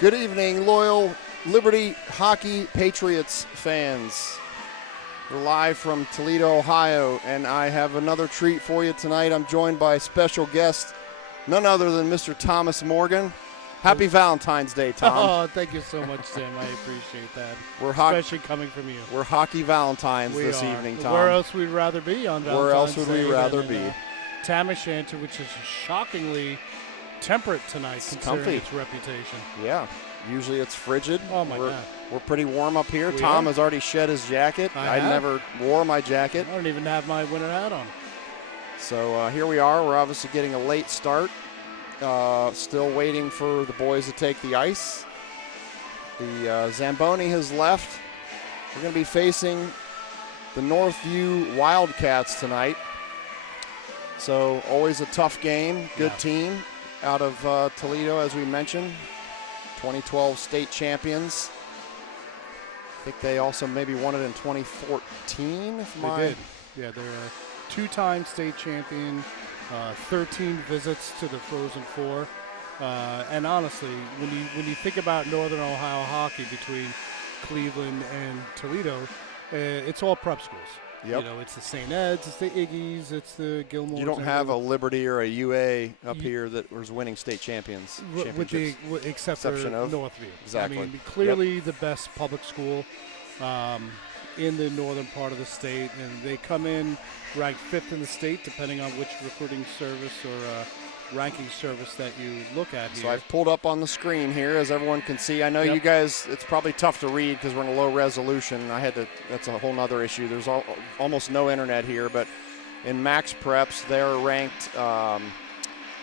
Good evening, loyal Liberty Hockey Patriots fans. We're live from Toledo, Ohio, and I have another treat for you tonight. I'm joined by a special guest, none other than Mr. Thomas Morgan. Happy Valentine's Day, Tom. Oh, thank you so much, Tim. I appreciate that, especially coming from you. We're Hockey Valentines this evening, Tom. Where else would we rather be on Valentine's Day? Where else would we rather be? Tam O'Shanter, which is shockingly temperate tonight, considering its reputation. Yeah. Usually it's frigid. Oh, my God. We're pretty warm up here. Tom has already shed his jacket. I never wore my jacket. I don't even have my winter hat on. So here we are. We're obviously getting a late start. Still waiting for the boys to take the ice. The Zamboni has left. We're going to be facing the Northview Wildcats tonight. So always a tough game. Good team out of Toledo, as we mentioned. 2012 state champions. I think they also maybe won it in 2014. They did. Yeah, they're a two-time state champion, 13 visits to the Frozen Four. And honestly, when you think about Northern Ohio hockey between Cleveland and Toledo, it's all prep schools. Yep. You know, it's the St. Ed's, it's the Iggy's, it's the Gilmores. You don't have a Liberty or a UA up here that was winning state championships. With the exception of Northview. Exactly. I mean, clearly the best public school in the northern part of the state, and they come in ranked 5th in the state, depending on which recruiting service or ranking service that you look at here. So I've pulled up on the screen here, as everyone can see. I know you guys, it's probably tough to read because we're in a low resolution. That's a whole nother issue. There's almost no internet here, but in Max Preps, they're ranked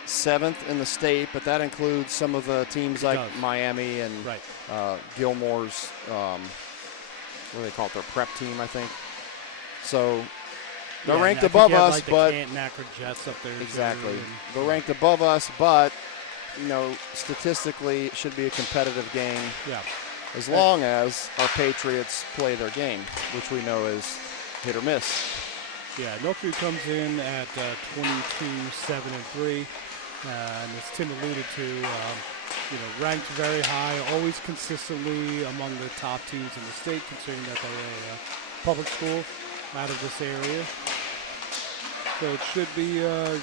7th in the state, but that includes some of the teams like Miami and Gilmore's, what do they call it, their prep team, I think. So they're ranked above us, like but Knacker Jets up there. Exactly. They're ranked above us, but statistically, it should be a competitive game. Yeah. As long as our Patriots play their game, which we know is hit or miss. Yeah, Northview comes in at 22-7-3, and as Tim alluded to, ranked very high, always consistently among the top teams in the state, considering that they're a public school out of this area. So it should be a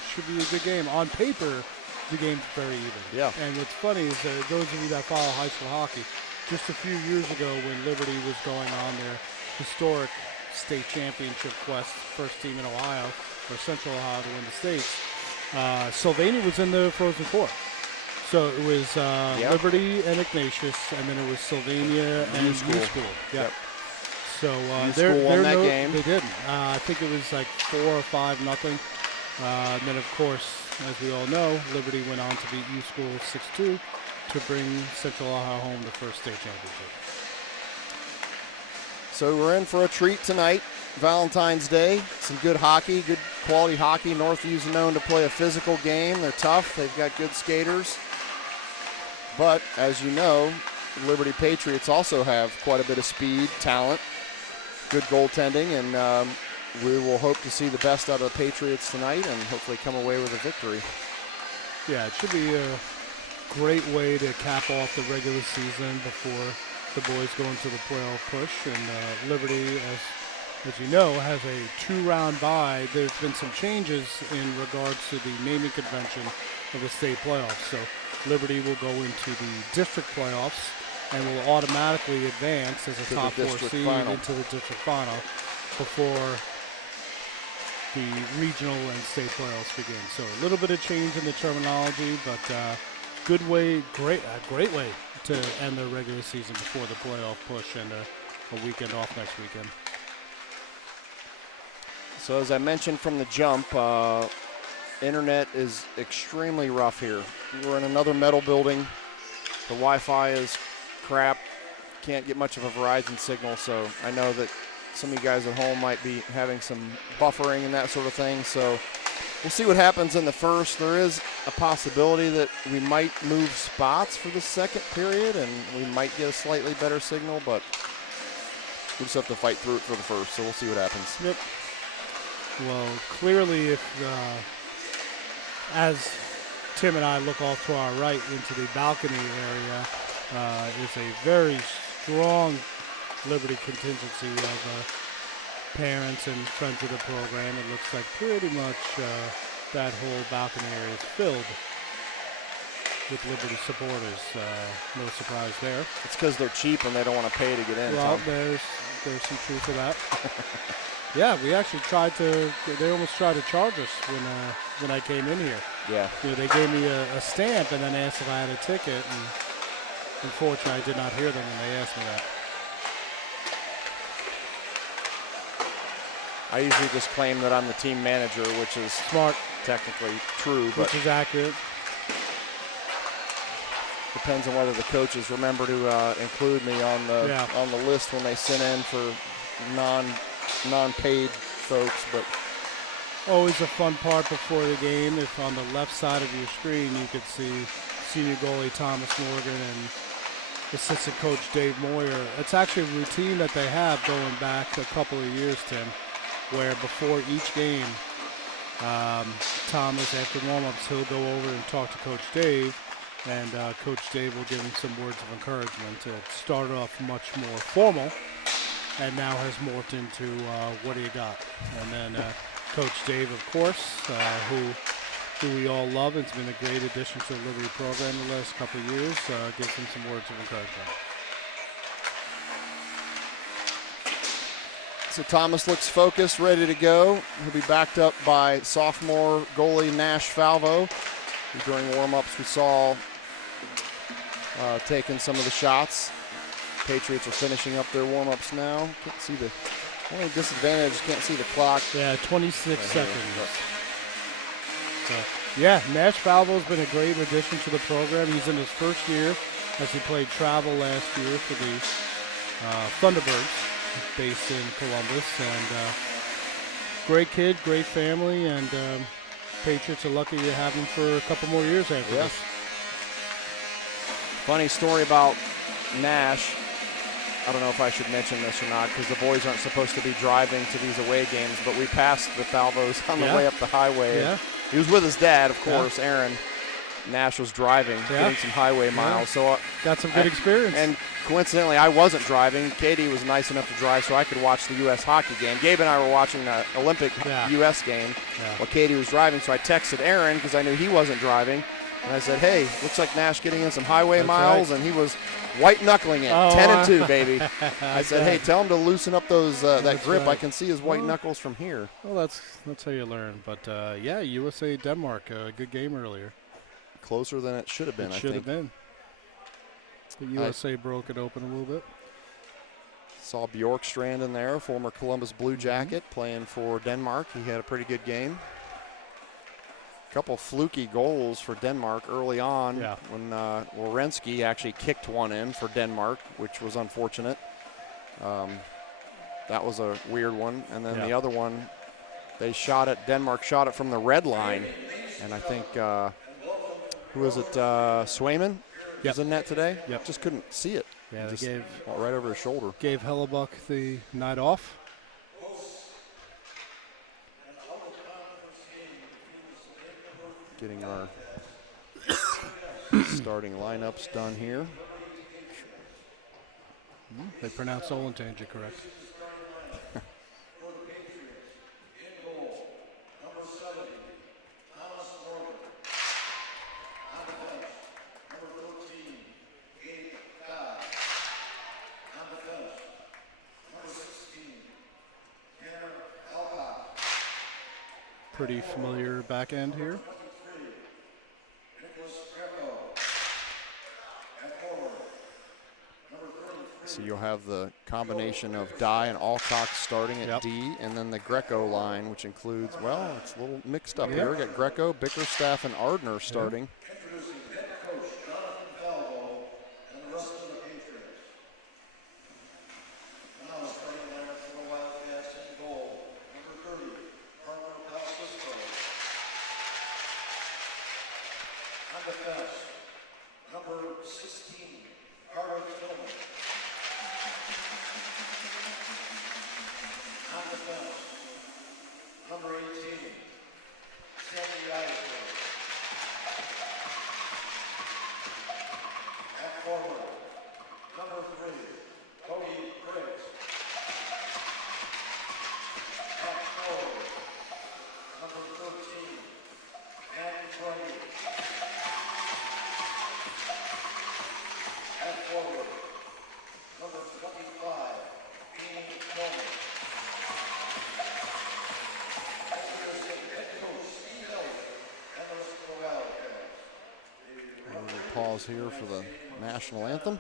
good game. On paper, the game's very even. Yeah. And what's funny is that those of you that follow high school hockey, just a few years ago when Liberty was going on their historic state championship quest, first team in Ohio, or Central Ohio to win the states, Sylvania was in the Frozen Four. So it was Liberty and Ignatius, and then it was Sylvania and U School. Yep. So they're won that game. They did. I think it was like 4 or 5-0. And then of course as we all know, Liberty went on to beat U School 6-2 to bring Central Ohio home the first state championship. So we're in for a treat tonight. Valentine's Day. Some good hockey, good quality hockey. Northview's known to play a physical game. They're tough. They've got good skaters. But as you know, Liberty Patriots also have quite a bit of speed, talent, good goaltending, and we will hope to see the best out of the Patriots tonight and hopefully come away with a victory. Yeah, it should be a great way to cap off the regular season before the boys go into the playoff push. And Liberty, as you know, has a 2-round bye. There's been some changes in regards to the naming convention of the state playoffs. So Liberty will go into the district playoffs and will automatically advance as a top 4 seed into the district final before the regional and state playoffs begin. So a little bit of change in the terminology, but good way, great way to end the regular season before the playoff push and a weekend off next weekend. So as I mentioned from the jump, internet is extremely rough here. We're in another metal building. The Wi-Fi is crap. Can't get much of a Verizon signal, so I know that some of you guys at home might be having some buffering and that sort of thing. So we'll see what happens in the first. There is a possibility that we might move spots for the second period, and we might get a slightly better signal, but we just have to fight through it for the first, so we'll see what happens. Yep. Well, clearly if, as Tim and I look off to our right into the balcony area, is a very strong Liberty contingency of parents and friends of the program. It looks like pretty much that whole balcony area is filled with Liberty supporters. No surprise there. It's because they're cheap and they don't want to pay to get in. Well, there's some truth to that. Yeah, we actually they almost tried to charge us when I came in here. Yeah. You know, they gave me a stamp and then asked if I had a ticket, and unfortunately I did not hear them when they asked me that. I usually just claim that I'm the team manager, which is smart, technically true, but which is accurate. Depends on whether the coaches remember to include me on the list when they send in for non-paid folks. But always a fun part before the game. If on the left side of your screen you could see senior goalie Thomas Morgan and assistant coach Dave Moyer. It's actually a routine that they have going back a couple of years, Tim, where before each game, Thomas, after warm-ups, he'll go over and talk to Coach Dave, and Coach Dave will give him some words of encouragement. It started off much more formal, and now has morphed into what do you got? And then Coach Dave, of course, who we all love, has been a great addition to the Liberty program the last couple of years, gives him some words of encouragement. So Thomas looks focused, ready to go. He'll be backed up by sophomore goalie Nash Falvo, who during warm-ups we saw taking some of the shots. Patriots are finishing up their warm-ups now. Can't see the only disadvantage, can't see the clock. Yeah, 26 seconds. So, yeah, Nash Falvo's been a great addition to the program. He's in his first year as he played travel last year for the Thunderbirds, based in Columbus, and great kid, great family, and Patriots are lucky to have him for a couple more years after this. Funny story about Nash. I don't know if I should mention this or not because the boys aren't supposed to be driving to these away games, but we passed the Falvos on the way up the highway. Yeah. He was with his dad, of course, Aaron. Nash was driving, getting some highway miles. So got some good experience. And coincidentally, I wasn't driving. Katie was nice enough to drive so I could watch the U.S. hockey game. Gabe and I were watching the Olympic U.S. game while Katie was driving. So I texted Aaron because I knew he wasn't driving. And I said, hey, looks like Nash getting in some highway miles. Right. And he was white-knuckling it, 10-2, baby. I said, hey, tell him to loosen up those that grip. Right. I can see his white knuckles from here. Well, that's how you learn. But, yeah, USA-Denmark, good game earlier. Closer than it should have been, I think. It should have been. The USA broke it open a little bit. Saw Bjorkstrand in there, former Columbus Blue Jacket, playing for Denmark. He had a pretty good game. couple fluky goals for Denmark early on when Werenski actually kicked one in for Denmark, which was unfortunate. That was a weird one. And then the other one, Denmark shot it from the red line. And I think, who was it, Swayman was in net today? Just couldn't see it. Yeah, just they gave right over his shoulder. Gave Hellebuck the night off. Getting our starting lineups done here. They pronounced Olentange correct. Pretty familiar back end here. So you'll have the combination of Dye and Alcock starting at D, and then the Greco line, which includes, well, it's a little mixed up here. We got Greco, Bickerstaff, and Ardner starting. Pause here for the national anthem.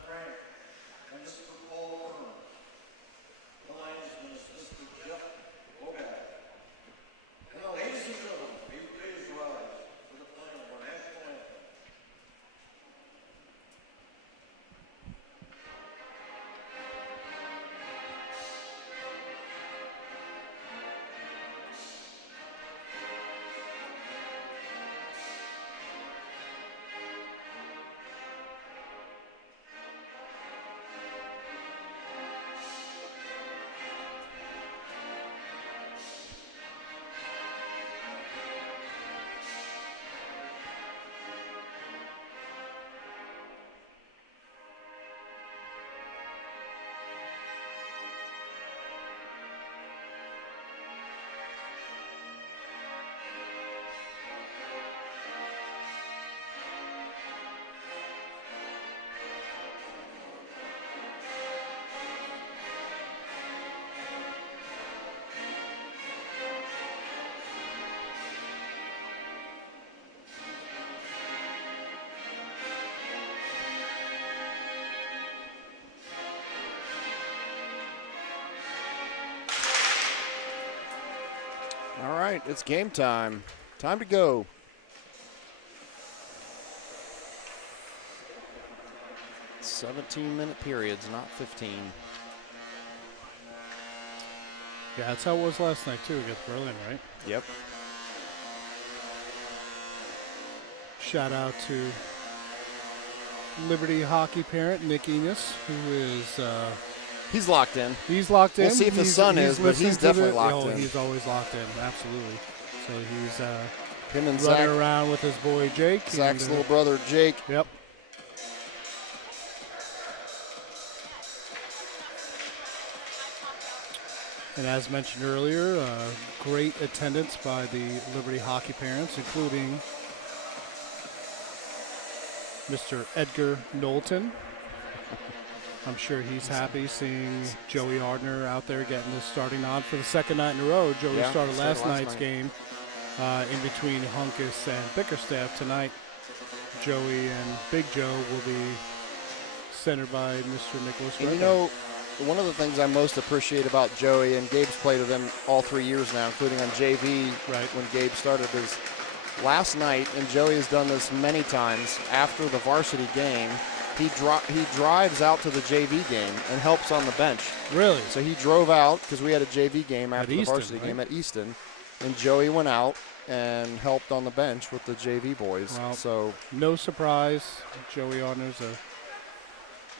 All right, it's game time. Time to go. "17-minute periods, not 15. Yeah, that's how it was last night, too, against Berlin, right? Yep. Shout out to Liberty hockey parent Nick Enos, who is... he's locked in. He's locked in. We'll see if his son is, but he's definitely locked in. He's always locked in, absolutely. So he's him and running Zach, around with his boy Jake. Zach's little brother Jake. Yep. And as mentioned earlier, great attendance by the Liberty hockey parents, including Mr. Edgar Knowlton. I'm sure he's happy seeing Joey Ardner out there getting the starting nod for the second night in a row. Joey started last night's game in between Hunkus and Bickerstaff. Tonight, Joey and Big Joe will be centered by Mr. Nicholas Redmond. You know, one of the things I most appreciate about Joey, and Gabe's played with him all 3 years now, including on JV when Gabe started, is last night, and Joey has done this many times, after the varsity game, he drives out to the JV game and helps on the bench. Really? So he drove out because we had a JV game after the varsity game at Easton, and Joey went out and helped on the bench with the JV boys. Well, so no surprise, Joey Arner's a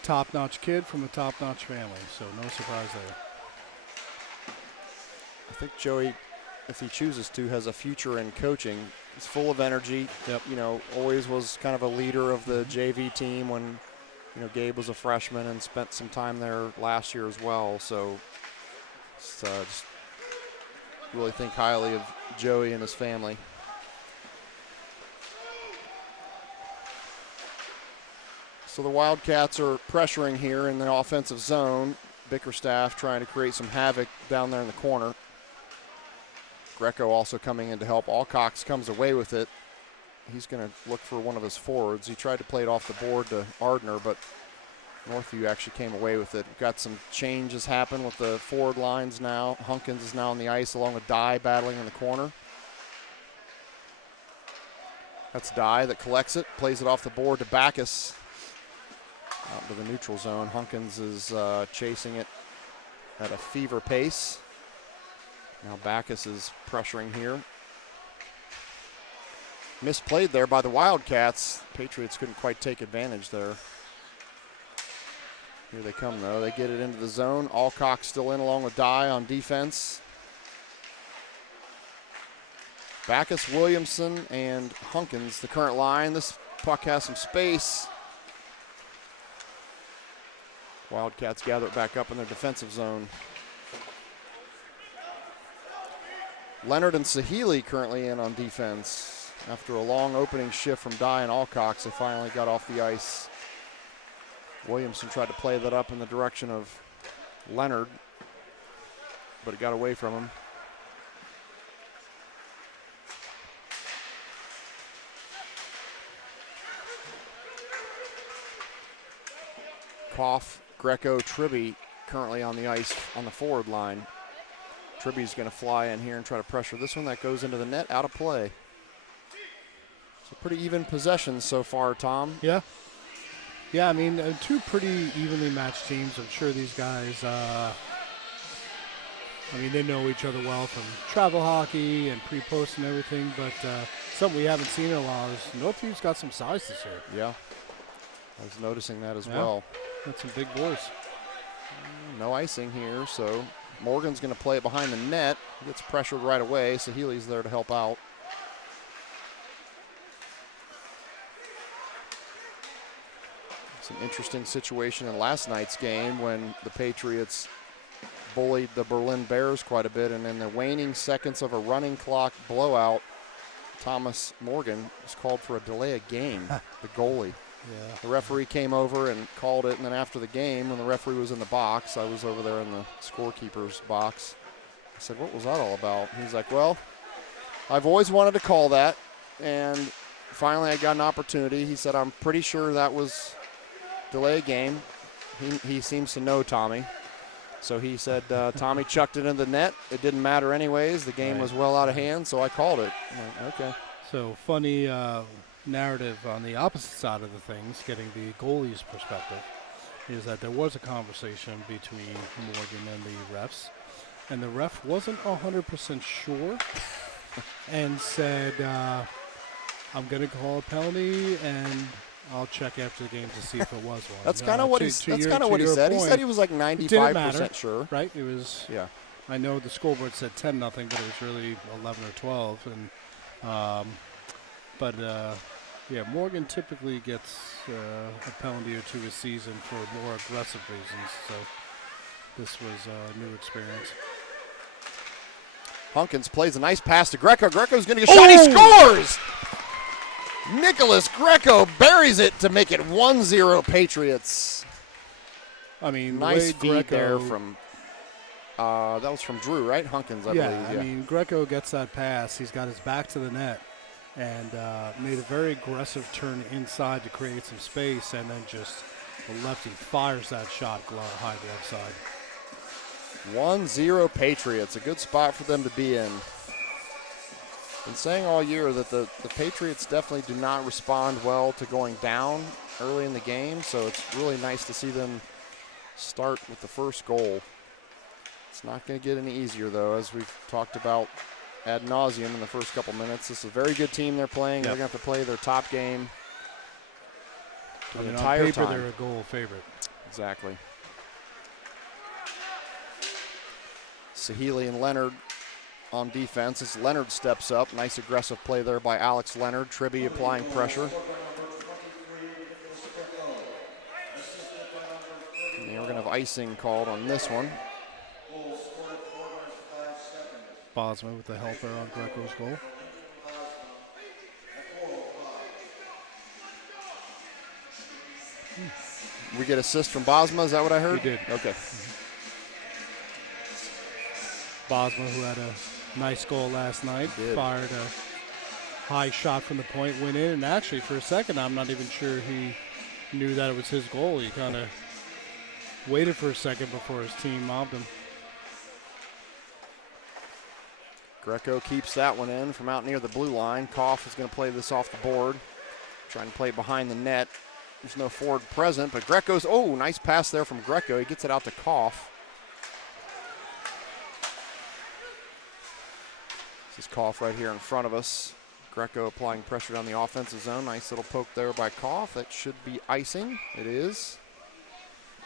top-notch kid from a top-notch family, so no surprise there. I think Joey, if he chooses to, has a future in coaching. He's full of energy. Yep. You know, always was kind of a leader of the JV team when, you know, Gabe was a freshman and spent some time there last year as well. So just really think highly of Joey and his family. So the Wildcats are pressuring here in the offensive zone. Bickerstaff trying to create some havoc down there in the corner. Greco also coming in to help. Alcox comes away with it. He's going to look for one of his forwards. He tried to play it off the board to Ardner, but Northview actually came away with it. We've got some changes happen with the forward lines now. Hunkins is now on the ice along with Dye battling in the corner. That's Dye that collects it, plays it off the board to Backus. Out to the neutral zone. Hunkins is chasing it at a fever pace. Now Backus is pressuring here. Misplayed there by the Wildcats. Patriots couldn't quite take advantage there. Here they come, though. They get it into the zone. Alcox still in along with Dye on defense. Backus, Williamson, and Hunkins, the current line. This puck has some space. Wildcats gather it back up in their defensive zone. Leonard and Sahili currently in on defense. After a long opening shift from Dye and Alcox, they finally got off the ice. Williamson tried to play that up in the direction of Leonard, but it got away from him. Koff, Greco, Tribby currently on the ice on the forward line. Tribby's going to fly in here and try to pressure this one. That goes into the net, out of play. So pretty even possessions so far, Tom. Yeah. Yeah, I mean, two pretty evenly matched teams. I'm sure these guys, I mean, they know each other well from travel hockey and pre-post and everything, but something we haven't seen in a while is Northview's got some size this year. Yeah, I was noticing that as well. Got some big boys. No icing here, so Morgan's going to play it behind the net. He gets pressured right away, so Healy's there to help out. It's an interesting situation in last night's game when the Patriots bullied the Berlin Bears quite a bit, and in the waning seconds of a running clock blowout, Thomas Morgan was called for a delay of game, the goalie. Yeah. The referee came over and called it, and then after the game, when the referee was in the box, I was over there in the scorekeeper's box. I said, what was that all about? He's like, well, I've always wanted to call that, and finally I got an opportunity. He said, I'm pretty sure that was delay game. He seems to know Tommy. So he said, Tommy chucked it in the net. It didn't matter anyways. The game was well out of hand, so I called it. I'm like, okay. So funny narrative on the opposite side of the things, getting the goalie's perspective, is that there was a conversation between Morgan and the refs, and the ref wasn't 100% sure and said, I'm going to call a penalty, and I'll check after the game to see if it was one. That's kind of what he said. He said he was like 95% sure. Right? It was. Yeah. I know the scoreboard said 10-0, but it was really 11 or 12. And yeah, Morgan typically gets a penalty or two a season for more aggressive reasons. So this was a new experience. Hunkins plays a nice pass to Greco. Greco's going to get shot. He scores! Nicholas Greco buries it to make it 1-0 Patriots. I mean, nice feed Greco, there from, that was from Drew, right? Hunkins, I believe. Yeah, I mean, Greco gets that pass. He's got his back to the net and made a very aggressive turn inside to create some space, and then just the lefty fires that shot high glove side. 1-0 Patriots. A good spot for them to be in. Been saying all year that the Patriots definitely do not respond well to going down early in the game, so it's really nice to see them start with the first goal. It's not going to get any easier, though, as we've talked about ad nauseum in the first couple minutes. This is a very good team they're playing. They're going to have to play their top game for the entire on paper, time. they're a goal favorite. Exactly. Sahili and Leonard on defense as Leonard steps up. Nice aggressive play there by Alex Leonard. Tribby applying pressure. And we're going to have icing called on this one. Bosma with the helper on Greco's goal. We get assist from Bosma, is that what I heard? We did. Okay. Bosma, who had a nice goal last night, fired a high shot from the point, went in, and actually for a second I'm not even sure he knew that it was his goal. He kind of waited for a second before his team mobbed him. Greco keeps that one in from out near the blue line. Koff is going to play this off the board, trying to play it behind the net. There's no forward present, but Greco's, nice pass there from Greco. He gets it out to Koff. This is Koff right here in front of us. Greco applying pressure down the offensive zone. Nice little poke there by Koff. That should be icing. It is.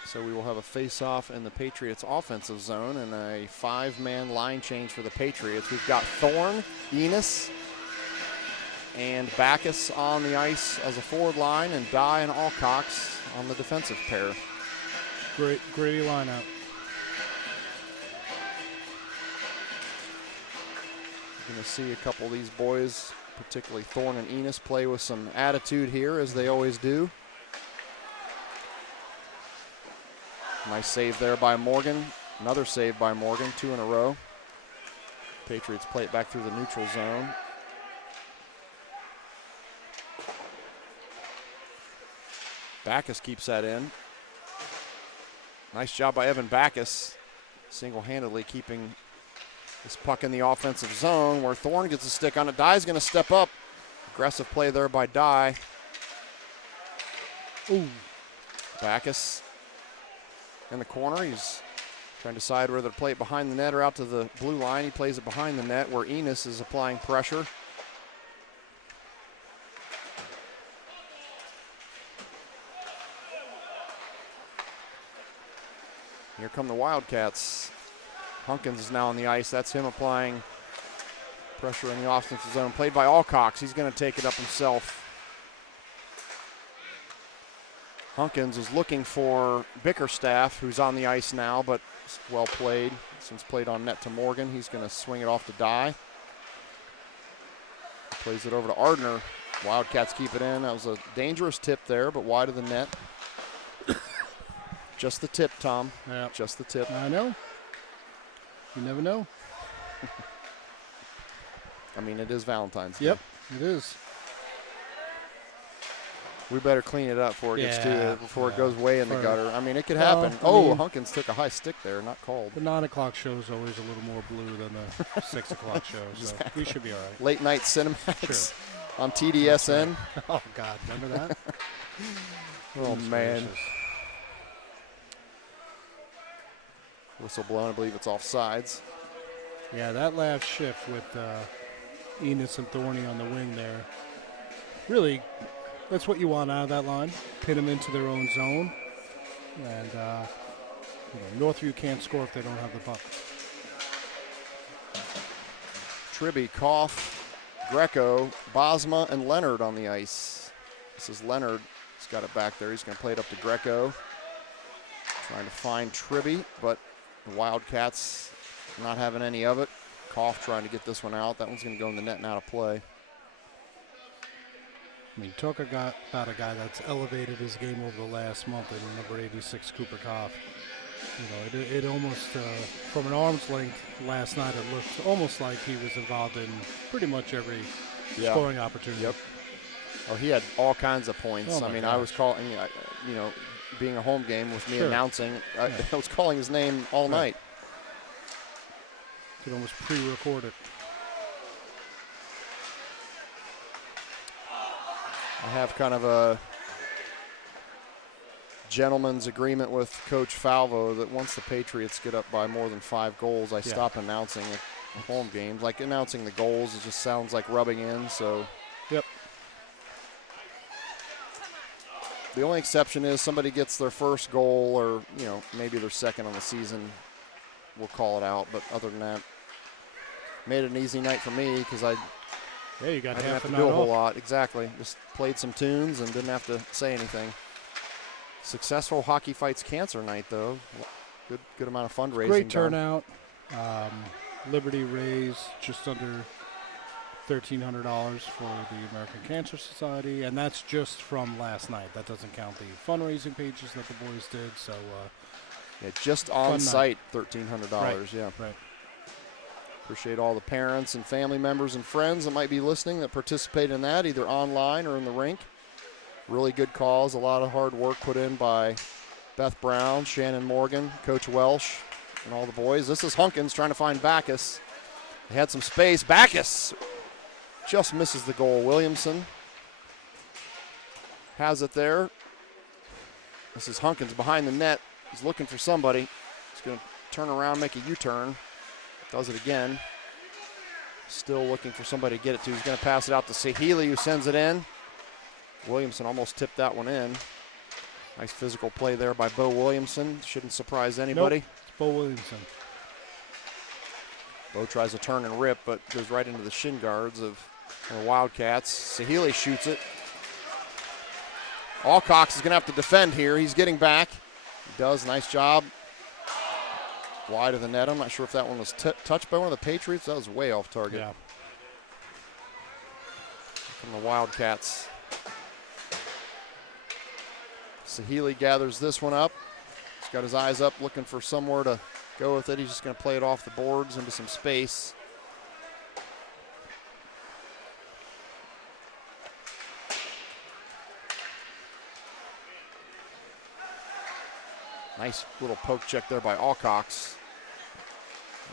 So we will have a face-off in the Patriots' offensive zone and a 5-man line change for the Patriots. We've got Thorne, Enos, and Backus on the ice as a forward line, and Dye and Alcox on the defensive pair. Great lineup. You're going to see a couple of these boys, particularly Thorne and Enos, play with some attitude here, as they always do. Nice save there by Morgan. Another save by Morgan, 2 in a row. Patriots play it back through the neutral zone. Backus keeps that in. Nice job by Evan Backus, single-handedly keeping this puck in the offensive zone where Thorne gets a stick on it. Dye's going to step up. Aggressive play there by Dye. Ooh. Backus in the corner. He's trying to decide whether to play it behind the net or out to the blue line. He plays it behind the net where Enos is applying pressure. Here come the Wildcats. Hunkins is now on the ice. That's him applying pressure in the offensive zone. Played by Alcox. He's going to take it up himself. Hunkins is looking for Bickerstaff, who's on the ice now, but well played. Since played on net to Morgan, he's going to swing it off to Dye. Plays it over to Ardner. Wildcats keep it in. That was a dangerous tip there, but wide of the net. Just the tip, Tom. Yeah. Just the tip. I know. You never know. I mean, it is Valentine's Day. Yep, it is. We better clean it up before it gets to it, before it goes way in the gutter. I mean, it could happen. Hunkins took a high stick there, not called. The 9 o'clock show is always a little more blue than the 6 o'clock show, so exactly. We should be all right. Late night Cinemax on TDSN. Right. Oh, God, remember that? Oh, man. Whistle blown, I believe it's offsides. Yeah, that last shift with Enos and Thorny on the wing there. Really, that's what you want out of that line. Pin them into their own zone. And Northview can't score if they don't have the puck. Tribby, Koff, Greco, Bosma, and Leonard on the ice. This is Leonard. He's got it back there. He's going to play it up to Greco. Trying to find Tribby, but the Wildcats not having any of it. Koff trying to get this one out. That one's going to go in the net and out of play. I mean, talk about a guy that's elevated his game over the last month, and number 86, Cooper Koff. It almost, from an arm's length last night, it looked almost like he was involved in pretty much every scoring opportunity. Yep. Oh, he had all kinds of points. I was calling, being a home game with me announcing, I was calling his name all night. Could almost pre-record it. I have kind of a gentleman's agreement with Coach Falvo that once the Patriots get up by more than 5 goals, I stop announcing the home games. Like announcing the goals, it just sounds like rubbing in. So, Yep. The only exception is somebody gets their first goal, or maybe their second on the season. We'll call it out. But other than that, made it an easy night for me because I you got didn't half have a to do a night whole off. lot. Exactly. Just played some tunes and didn't have to say anything. Successful Hockey Fights Cancer night, though. Good amount of fundraising. Great done. turnout. Liberty raised just under $1,300 for the American Cancer Society, and that's just from last night. That doesn't count the fundraising pages that the boys did. So, just on site, $1,300. Right. Yeah. Right. Appreciate all the parents and family members and friends that might be listening that participate in that, either online or in the rink. Really good cause. A lot of hard work put in by Beth Brown, Shannon Morgan, Coach Welsh, and all the boys. This is Hunkins trying to find Backus. They had some space. Backus just misses the goal. Williamson has it there. This is Hunkins behind the net. He's looking for somebody. He's going to turn around, make a U-turn. Does it again. Still looking for somebody to get it to. He's going to pass it out to Sahili, who sends it in. Williamson almost tipped that one in. Nice physical play there by Bo Williamson. Shouldn't surprise anybody. Nope. It's Bo Williamson. Bo tries to turn and rip, but goes right into the shin guards of the Wildcats. Sahili shoots it. Alcox is going to have to defend here. He's getting back. He does. Nice job. Wide of the net. I'm not sure if that one was touched by one of the Patriots. That was way off target. Yeah. From the Wildcats. Sahili gathers this one up. He's got his eyes up looking for somewhere to go with it. He's just going to play it off the boards into some space. Nice little poke check there by Alcox.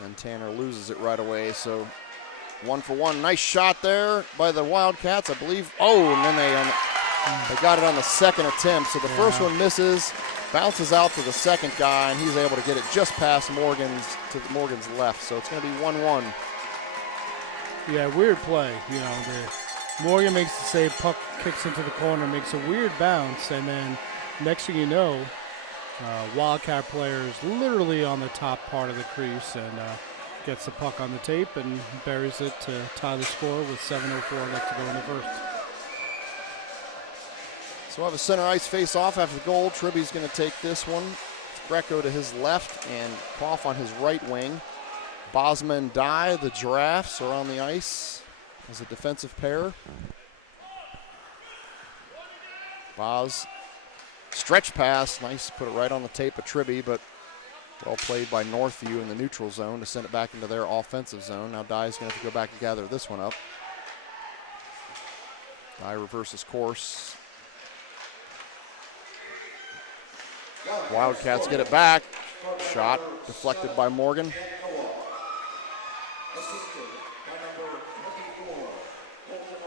And Tanner loses it right away. So 1 for 1. Nice shot there by the Wildcats, I believe. Oh, and then they got it on the second attempt. So the first one misses, bounces out to the second guy, and he's able to get it just past Morgan's left. So it's going to be 1-1. Yeah, weird play. Morgan makes the save, puck kicks into the corner, makes a weird bounce, and then next thing you know, Wildcat player is literally on the top part of the crease and gets the puck on the tape and buries it to tie the score with 7:04 left to go in the first. So we'll have a center ice face-off after the goal. Tribby's going to take this one. Greco to his left and Koff on his right wing. Bosma and Dye, the Giraffes, are on the ice as a defensive pair. Boz, stretch pass, nice, put it right on the tape of Tribby, but well played by Northview in the neutral zone to send it back into their offensive zone. Now Dye's going to have to go back and gather this one up. Dye reverses course. Wildcats get it back. Shot deflected by Morgan.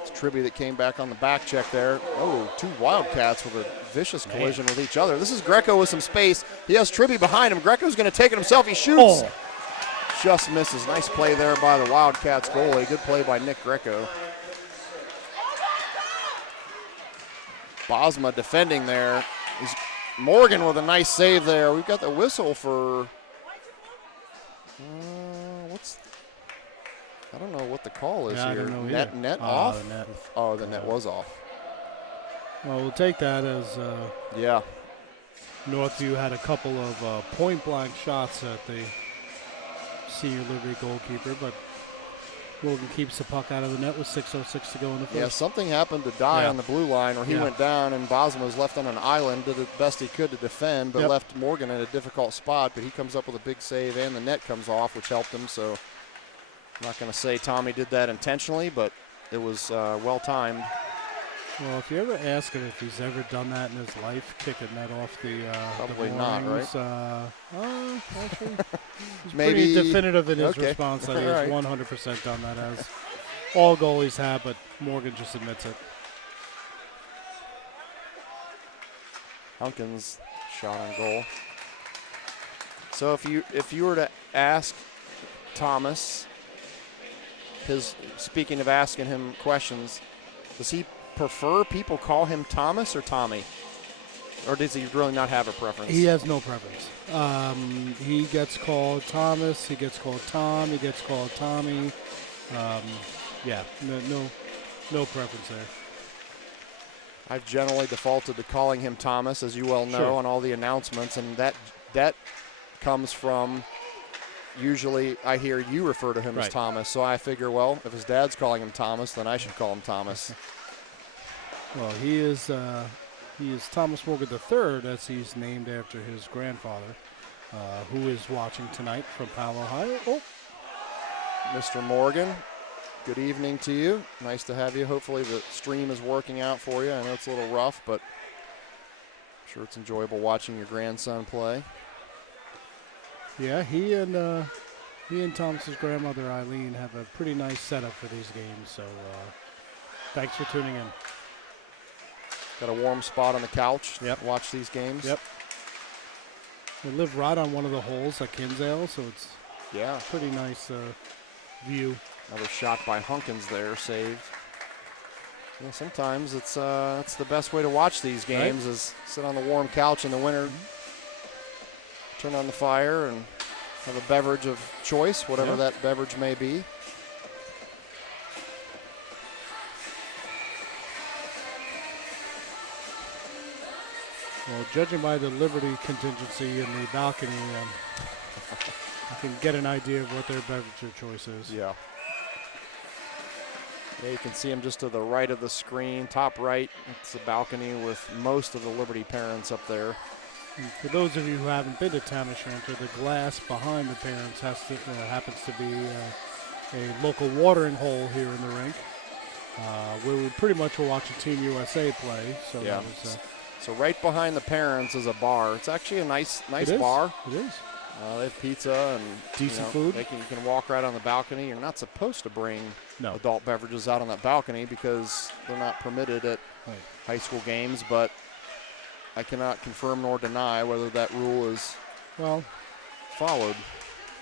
It's Tribby that came back on the back check there. Oh, 2 Wildcats with a vicious collision with each other. This is Greco with some space. He has Tribby behind him. Greco's going to take it himself. He shoots. Oh. Just misses. Nice play there by the Wildcats goalie. Good play by Nick Greco. Bosma defending there. Morgan with a nice save there. We've got the whistle for, I don't know what the call is here. Net off? The net. Oh, the net was off. Well, we'll take that as yeah. Northview had a couple of point-blank shots at the senior Liberty goalkeeper, but Morgan keeps the puck out of the net with 6:06 to go in the first. Yeah, something happened to Dye on the blue line where he went down and Bosma was left on an island, did the best he could to defend, but left Morgan in a difficult spot, but he comes up with a big save and the net comes off, which helped him. So I'm not going to say Tommy did that intentionally, but it was well-timed. Well, if you ever ask him if he's ever done that in his life, kicking that off the probably the not, right? Actually, he's maybe pretty definitive in his response that he has 100% done that, as all goalies have, but Morgan just admits it. Hunkins shot on goal. So if you were to ask Thomas, speaking of asking him questions, does he prefer people call him Thomas or Tommy? Or does he really not have a preference? He has no preference. He gets called Thomas. He gets called Tom. He gets called Tommy. Yeah, no preference there. I've generally defaulted to calling him Thomas, as you well know, on all the announcements, and that comes from usually I hear you refer to him as Thomas. So I figure, well, if his dad's calling him Thomas, then I should call him Thomas. Well, he is Thomas Morgan III, as he's named after his grandfather, who is watching tonight from Powell, Ohio. Oh. Mr. Morgan, good evening to you. Nice to have you. Hopefully the stream is working out for you. I know it's a little rough, but I'm sure it's enjoyable watching your grandson play. Yeah, he and Thomas's grandmother, Eileen, have a pretty nice setup for these games, so thanks for tuning in. Got a warm spot on the couch. Yep. Watch these games. Yep. They live right on one of the holes at Kinsale, so it's pretty nice view. Another shot by Hunkins there, saved. Yeah, sometimes it's that's the best way to watch these games is sit on the warm couch in the winter, turn on the fire, and have a beverage of choice, whatever that beverage may be. Well, judging by the Liberty contingency in the balcony, I can get an idea of what their beverage of choice is. Yeah. Yeah, you can see him just to the right of the screen, top right. It's the balcony with most of the Liberty parents up there. And for those of you who haven't been to Tam O'Shanter, the glass behind the parents happens to be a local watering hole here in the rink, where we pretty much will watch a Team USA play. So that was, so right behind the parents is a bar. It's actually a nice it bar. It is. They have pizza and decent food. You can walk right on the balcony. You're not supposed to bring adult beverages out on that balcony because they're not permitted at high school games, but I cannot confirm nor deny whether that rule is followed.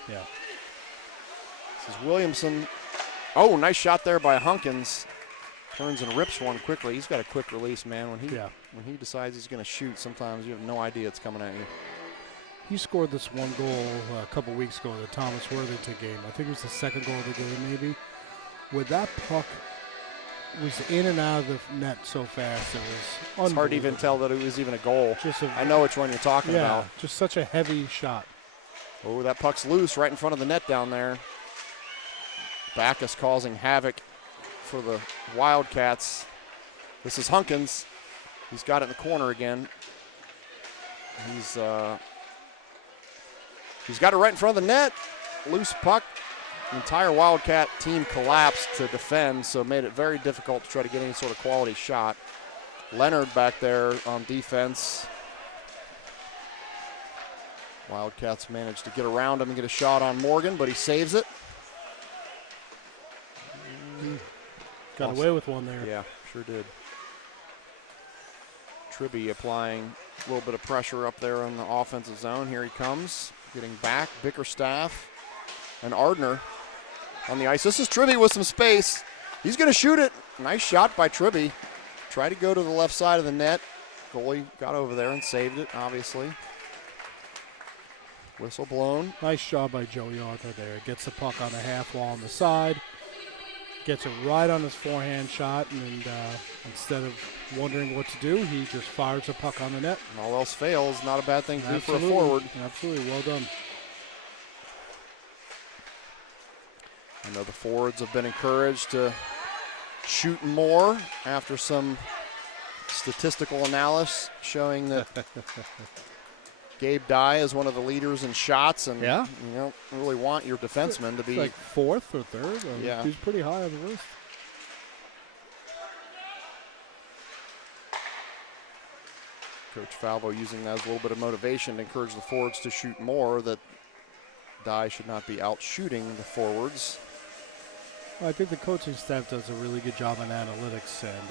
Yeah. This is Williamson. Oh, nice shot there by Hunkins. Turns and rips one quickly. He's got a quick release, man. When he decides he's going to shoot, sometimes you have no idea it's coming at you. He scored this one goal a couple weeks ago in the Thomas Worthington game. I think it was the second goal of the game, maybe. Where that puck was in and out of the net so fast, it was It's hard to even tell that it was even a goal. I know which one you're talking about. Just such a heavy shot. Oh, that puck's loose right in front of the net down there. Backus causing havoc for the Wildcats. This is Hunkins. He's got it in the corner again. He's got it right in front of the net. Loose puck. The entire Wildcat team collapsed to defend, so it made it very difficult to try to get any sort of quality shot. Leonard back there on defense. Wildcats managed to get around him and get a shot on Morgan, but he saves it. Got away with one there. Yeah, sure did. Tribby applying a little bit of pressure up there on the offensive zone. Here he comes, getting back. Bickerstaff and Ardner on the ice. This is Tribby with some space. He's going to shoot it. Nice shot by Tribby. Tried to go to the left side of the net. Goalie got over there and saved it, obviously. Whistle blown. Nice job by Joey Arthur there. Gets the puck on the half wall on the side. Gets it right on his forehand shot, and instead of wondering what to do, he just fires the puck on the net. And all else fails, not a bad thing to do for a forward. Absolutely, well done. I know the forwards have been encouraged to shoot more after some statistical analysis showing that Gabe Dye is one of the leaders in shots, and you don't really want your defenseman to be like fourth or third. He's pretty high on the list. Coach Falvo using that as a little bit of motivation to encourage the forwards to shoot more, that Dye should not be out shooting the forwards. Well, I think the coaching staff does a really good job on analytics, and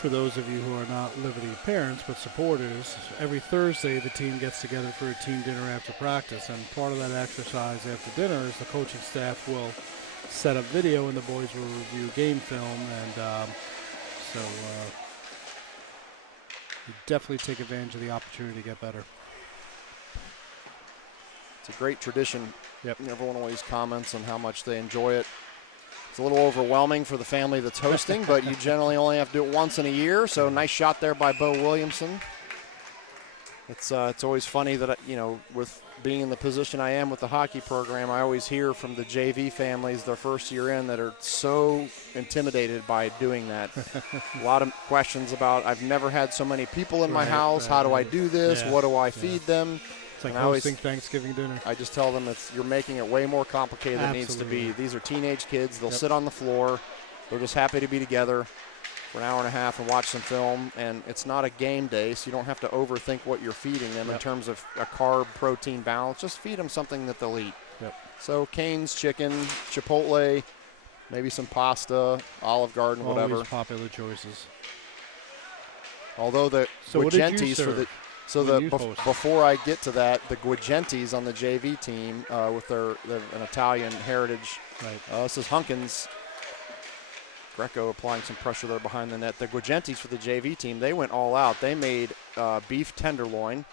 for those of you who are not Liberty parents but supporters, every Thursday the team gets together for a team dinner after practice, and part of that exercise after dinner is the coaching staff will set up video and the boys will review game film, and so you definitely take advantage of the opportunity to get better. It's a great tradition. Yep. Everyone always comments on how much they enjoy it. It's a little overwhelming for the family that's hosting, but you generally only have to do it once in a year, so nice shot there by Bo Williamson. It's always funny that, with being in the position I am with the hockey program, I always hear from the JV families their first year in that are so intimidated by doing that. A lot of questions about, I've never had so many people in my house. How do I do this? Yeah, what do I feed them? It's like and hosting Thanksgiving dinner. I just tell them you're making it way more complicated than it needs to be. These are teenage kids. They'll sit on the floor. They're just happy to be together for an hour and a half and watch some film. And it's not a game day, so you don't have to overthink what you're feeding them in terms of a carb protein balance. Just feed them something that they'll eat. Yep. So Cane's chicken, Chipotle, maybe some pasta, Olive Garden, whatever. Always popular choices. Although the what did you Guagentis serve? for the before I get to that, the Guagentis on the JV team with their an Italian heritage. Right. This is Hunkins. Greco applying some pressure there behind the net. The Guagentis for the JV team, they went all out. They made beef tenderloin.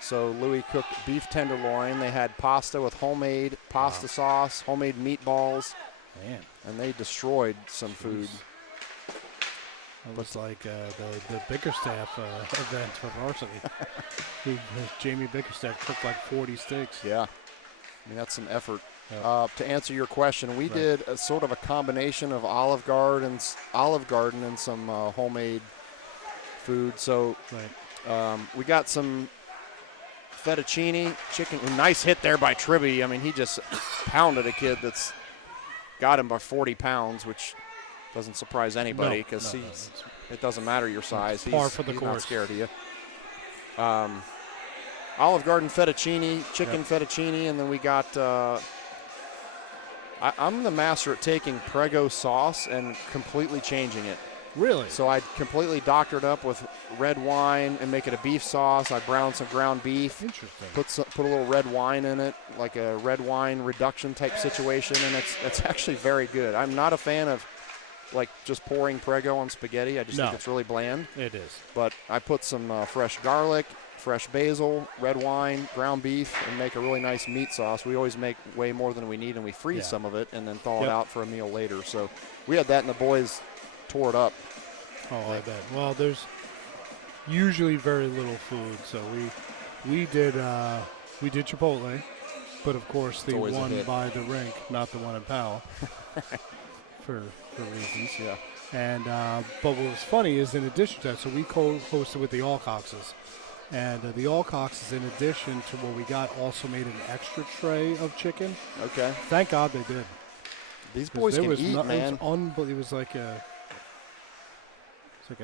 So Louis cooked beef tenderloin. They had pasta with homemade pasta sauce, homemade meatballs. Man. And they destroyed some food. It was like the Bickerstaff event for Varsity. Jamie Bickerstaff cooked like 40 steaks. Yeah. I mean, that's some effort. To answer your question, we did a sort of a combination of Olive Garden and some homemade food. So we got some fettuccine chicken. A nice hit there by Tribby. I mean, he just pounded a kid that's got him by 40 pounds, which doesn't surprise anybody because it doesn't matter your size. Par for the he's course. Not scared of you. Olive Garden fettuccine, chicken fettuccine, and then we got I'm the master at taking Prego sauce and completely changing it. Really? So I completely doctored up with red wine and make it a beef sauce. I browned some ground beef. Interesting. Put a little red wine in it, like a red wine reduction type situation, and it's actually very good. I'm not a fan of like just pouring Prego on spaghetti. I just think it's really bland. It is. But I put some fresh garlic, fresh basil, red wine, ground beef, and make a really nice meat sauce. We always make way more than we need, and we freeze some of it and then thaw it out for a meal later. So we had that, and the boys tore it up. Oh, I bet. Well, there's usually very little food, so we did Chipotle, but of course the one by the rink, not the one in Powell, for reasons. Yeah. And but what was funny is, in addition to that, so we co-hosted with the Alcoxes. And the Alcoxes, in addition to what we got, also made an extra tray of chicken. Okay. Thank God they did. These boys can eat, man. It was like a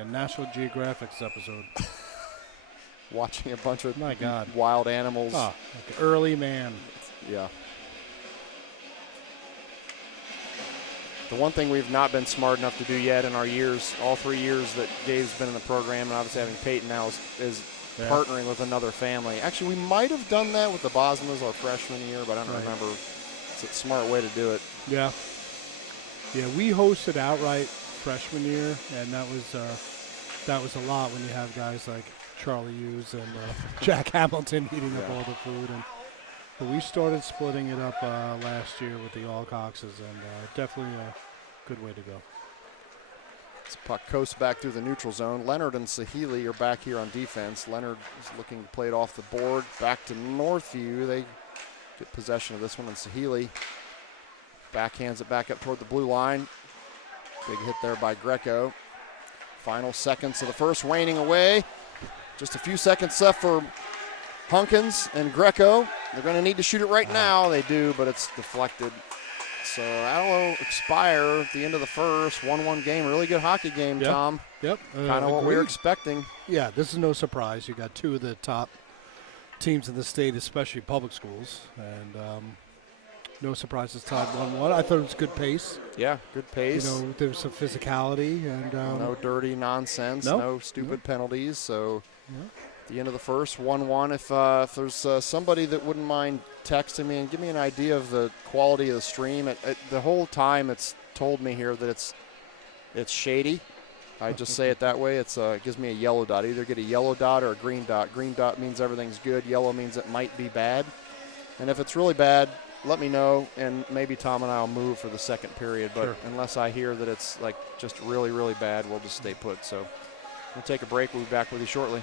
National Geographic episode. Watching a bunch of wild animals. Like early man. Yeah. The one thing we've not been smart enough to do yet in our years, all 3 years that Dave's been in the program, and obviously having Peyton now, is partnering with another family. Actually, we might have done that with the Bosmas our freshman year, but I don't remember. It's a smart way to do it. Yeah. Yeah, we hosted outright freshman year, and that was a lot when you have guys like Charlie Hughes and Jack Hamilton eating up all the food. But we started splitting it up last year with the Alcoxes, and definitely a good way to go. This puck coasts back through the neutral zone. Leonard and Sahili are back here on defense. Leonard is looking to play it off the board. Back to Northview. They get possession of this one, and Sahili backhands it back up toward the blue line. Big hit there by Greco. Final seconds of the first waning away. Just a few seconds left for Hunkins and Greco. They're going to need to shoot it right now. They do, but it's deflected. So that'll expire at the end of the first. 1-1 game. Really good hockey game, Tom. Yep. Kind of what we were expecting. Yeah, this is no surprise. You got two of the top teams in the state, especially public schools. And No surprises, tied 1-1. I thought it was good pace. Yeah, good pace. You know, there was some physicality and no dirty nonsense, no stupid penalties. So at the end of the first, 1-1. If there's somebody that wouldn't mind texting me and give me an idea of the quality of the stream, the whole time it's told me here that it's shady. I just say it that way. It gives me a yellow dot. Either get a yellow dot or a green dot. Green dot means everything's good. Yellow means it might be bad. And if it's really bad, let me know, and maybe Tom and I will move for the second period. But unless I hear that it's like just really, really bad, we'll just stay put. So we'll take a break. We'll be back with you shortly.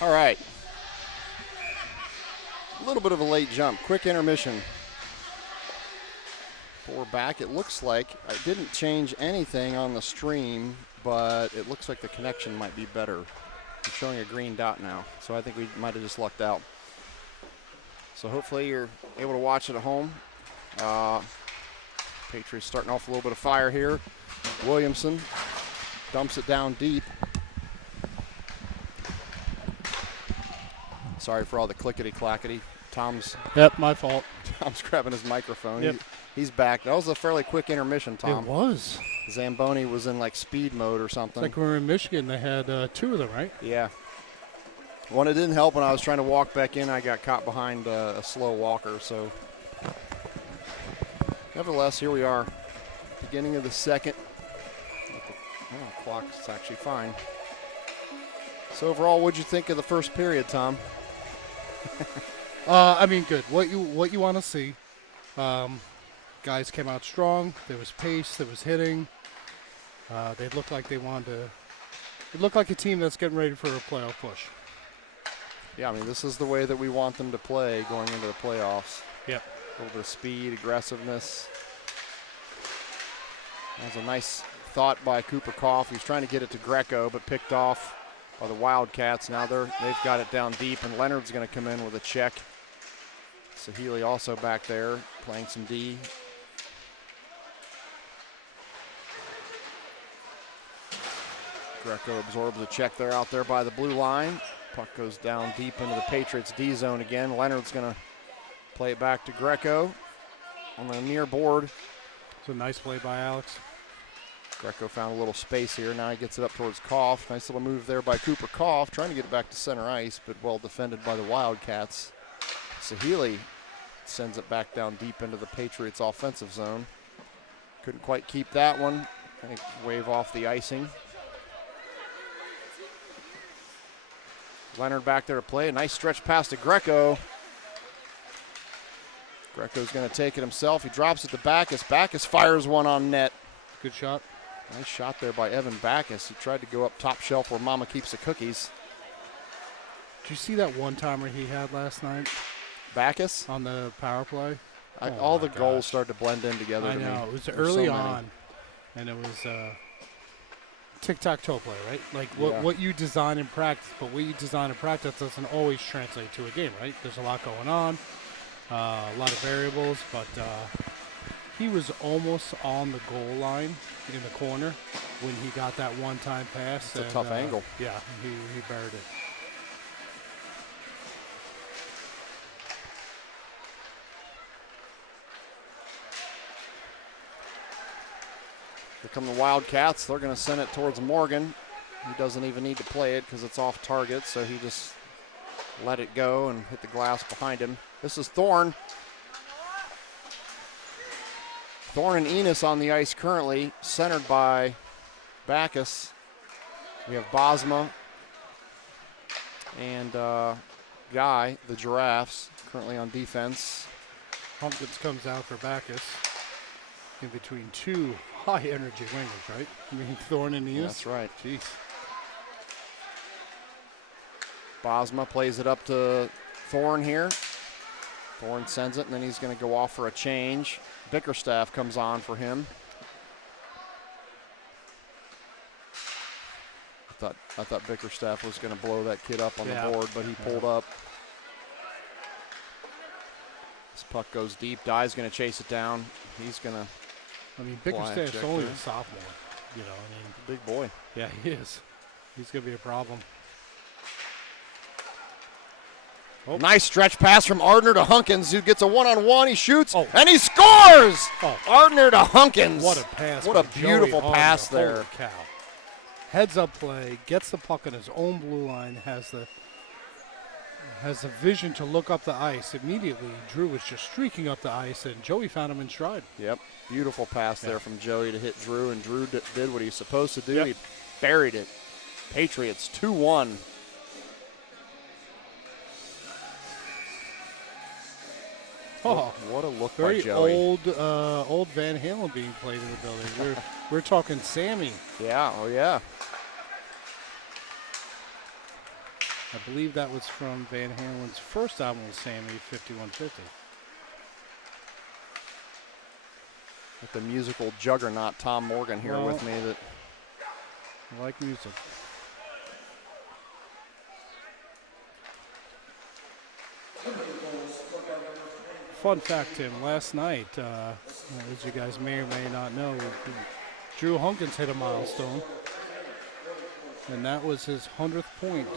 All right. A little bit of a late jump. Quick intermission. We're back. It looks like I didn't change anything on the stream, but it looks like the connection might be better. I'm showing a green dot now, so I think we might have just lucked out. So hopefully you're able to watch it at home. Patriots starting off a little bit of fire here. Williamson dumps it down deep. Sorry for all the clickety-clackety. Yep, my fault. Tom's grabbing his microphone. Yep. He's back. That was a fairly quick intermission, Tom. It was. Zamboni was in like speed mode or It's something. like we were in Michigan. They had 2 of them, right? Yeah. When it didn't help when I was trying to walk back in, I got caught behind a slow walker. So, nevertheless, here we are, beginning of the second. Oh, clock's actually fine. So overall, what'd you think of the first period, Tom? I mean, good. What you want to see. Guys came out strong. There was pace. There was hitting. They looked like they wanted to. It looked like a team that's getting ready for a playoff push. Yeah, I mean, this is the way that we want them to play going into the playoffs. Yep. A little bit of speed, aggressiveness. That was a nice thought by Cooper Koff. He was trying to get it to Greco, but picked off by the Wildcats. Now they've got it down deep, and Leonard's going to come in with a check. Sahili also back there playing some D. Greco absorbs a check there out there by the blue line. Puck goes down deep into the Patriots D zone again. Leonard's going to play it back to Greco on the near board. It's a nice play by Alex. Greco found a little space here. Now he gets it up towards Koff. Nice little move there by Cooper Koff, trying to get it back to center ice, but well defended by the Wildcats. Sahili sends it back down deep into the Patriots offensive zone. Couldn't quite keep that one. I think wave off the icing. Leonard back there to play. A nice stretch pass to Greco. Greco's going to take it himself. He drops it to Backus. Backus fires one on net. Good shot. Nice shot there by Evan Backus. He tried to go up top shelf where Mama keeps the cookies. Did you see that one-timer he had last night Backus? on the power play? All the goals started to blend in together I to me. know. It was There's early so many. on, and it was tic-tac-toe play, right? Like Yeah. what you design in practice, but what you design in practice doesn't always translate to a game, right? There's a lot going on, a lot of variables, but he was almost on the goal line in the corner when he got that one-time pass. It's a tough angle. Yeah, he buried it. Here come the Wildcats. They're going to send it towards Morgan. He doesn't even need to play it because it's off target, so he just let it go and hit the glass behind him. This is Thorne. Thorne and Enos on the ice currently, centered by Backus. We have Bosma and Guy, the Giraffes, currently on defense. Humpkins comes out for Backus in between 2 high-energy wingers, right? I mean, Thorne and Enos. That's right. Jeez. Bosma plays it up to Thorne here. Thorne sends it, and then he's going to go off for a change. Bickerstaff comes on for him. I thought Bickerstaff was going to blow that kid up on the board, but he pulled up. This puck goes deep. Dye's going to chase it down. He's going to. I mean, Bickerstaff's only a sophomore. You know, I mean, big boy. Yeah, he is. He's going to be a problem. Oh. Nice stretch pass from Ardner to Hunkins, who gets a one-on-one. He shoots, and he scores! Oh. Ardner to Hunkins. What a pass. What a beautiful pass there. Holy cow. Heads-up play, gets the puck on his own blue line, has the vision to look up the ice. Immediately, Drew was just streaking up the ice, and Joey found him in stride. Yep, beautiful pass there from Joey to hit Drew, and Drew did what he was supposed to do. Yep. He buried it. Patriots 2-1. Oh, what a look very by Joey. old Van Halen being played in the building. We're talking Sammy. Yeah, oh yeah. I believe that was from Van Halen's first album with Sammy, 5150. With the musical juggernaut Tom Morgan here with me. That I like music. Fun fact, Tim, last night, as you guys may or may not know, Drew Hunkins hit a milestone, and that was his 100th point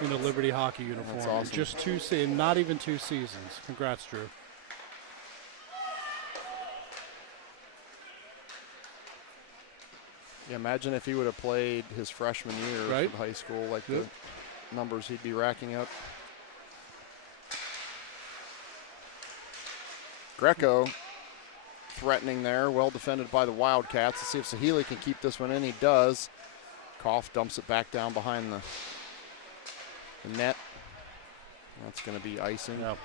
in a Liberty hockey uniform. That's awesome. Just not even 2 seasons. Congrats, Drew. Yeah, imagine if he would have played his freshman year for high school, like the numbers he'd be racking up. Greco threatening there, well defended by the Wildcats. Let's see if Sahili can keep this one in. He does. Koff dumps it back down behind the net. That's going to be icing. Yep.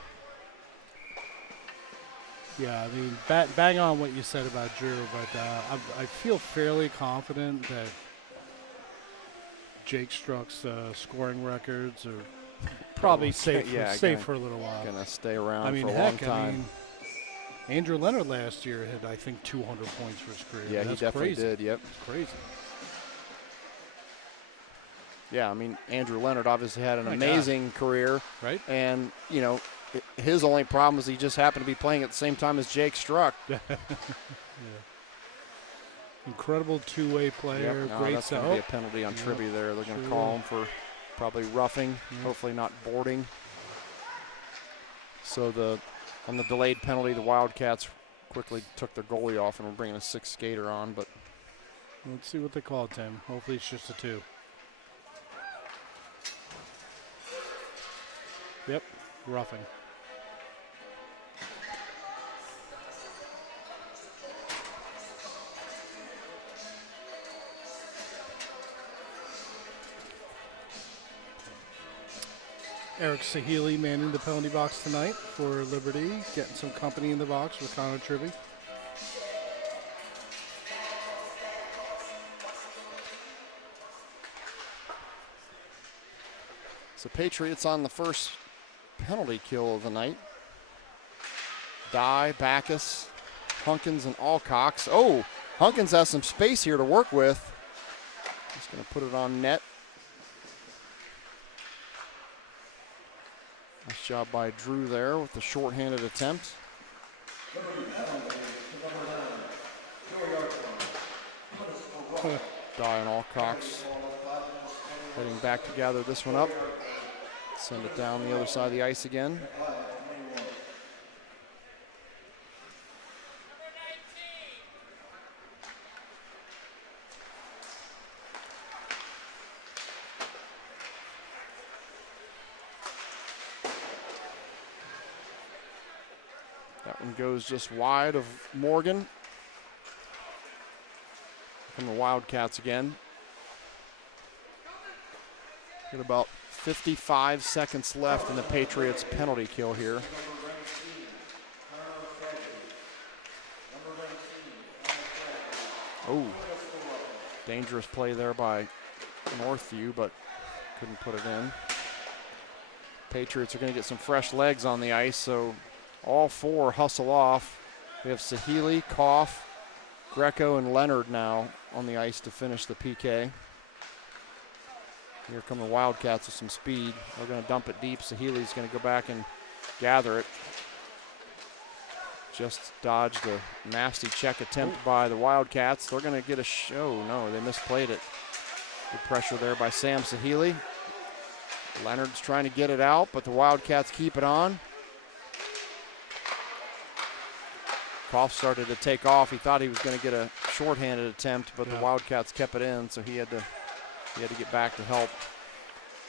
Yeah, I mean, bang on what you said about Drew, but I feel fairly confident that Jake Struck's scoring records are probably safe for a little while. Going to stay around I mean, for a long time. Andrew Leonard last year had, I think, 200 points for his career. Yeah, he definitely did, yep. It's crazy. Yeah, I mean, Andrew Leonard obviously had an amazing career. Right. And, you know, his only problem is he just happened to be playing at the same time as Jake Struck. Yeah. Incredible two-way player. Yep. No, great that's going to be a penalty on Tribby there. They're going to call him for probably roughing, hopefully not boarding. So on the delayed penalty, the Wildcats quickly took their goalie off and were bringing a 6th skater on. But let's see what they call it, Tim. Hopefully it's just a 2. Yep, roughing. Eric Sahili manning the penalty box tonight for Liberty, getting some company in the box with Connor Tribby. So Patriots on the first penalty kill of the night. Dye, Backus, Hunkins, and Alcox. Oh, Hunkins has some space here to work with. Just going to put it on net. Nice job by Drew there with the shorthanded attempt. Dye and Alcox heading back to gather this one up. Send it down the other side of the ice again. That one goes just wide of Morgan. From the Wildcats again. Got about 55 seconds left in the Patriots penalty kill here. Oh, dangerous play there by Northview, but couldn't put it in. Patriots are going to get some fresh legs on the ice, so all 4 hustle off. We have Sahili, Koff, Greco, and Leonard now on the ice to finish the PK. Here come the Wildcats with some speed. They're going to dump it deep. Sahili's going to go back and gather it. Just dodged a nasty check attempt by the Wildcats. They're going to get a show. No, they misplayed it. Good pressure there by Sam Sahili. Leonard's trying to get it out, but the Wildcats keep it on. Koff started to take off. He thought he was going to get a shorthanded attempt, but the Wildcats kept it in, so he had to get back to help.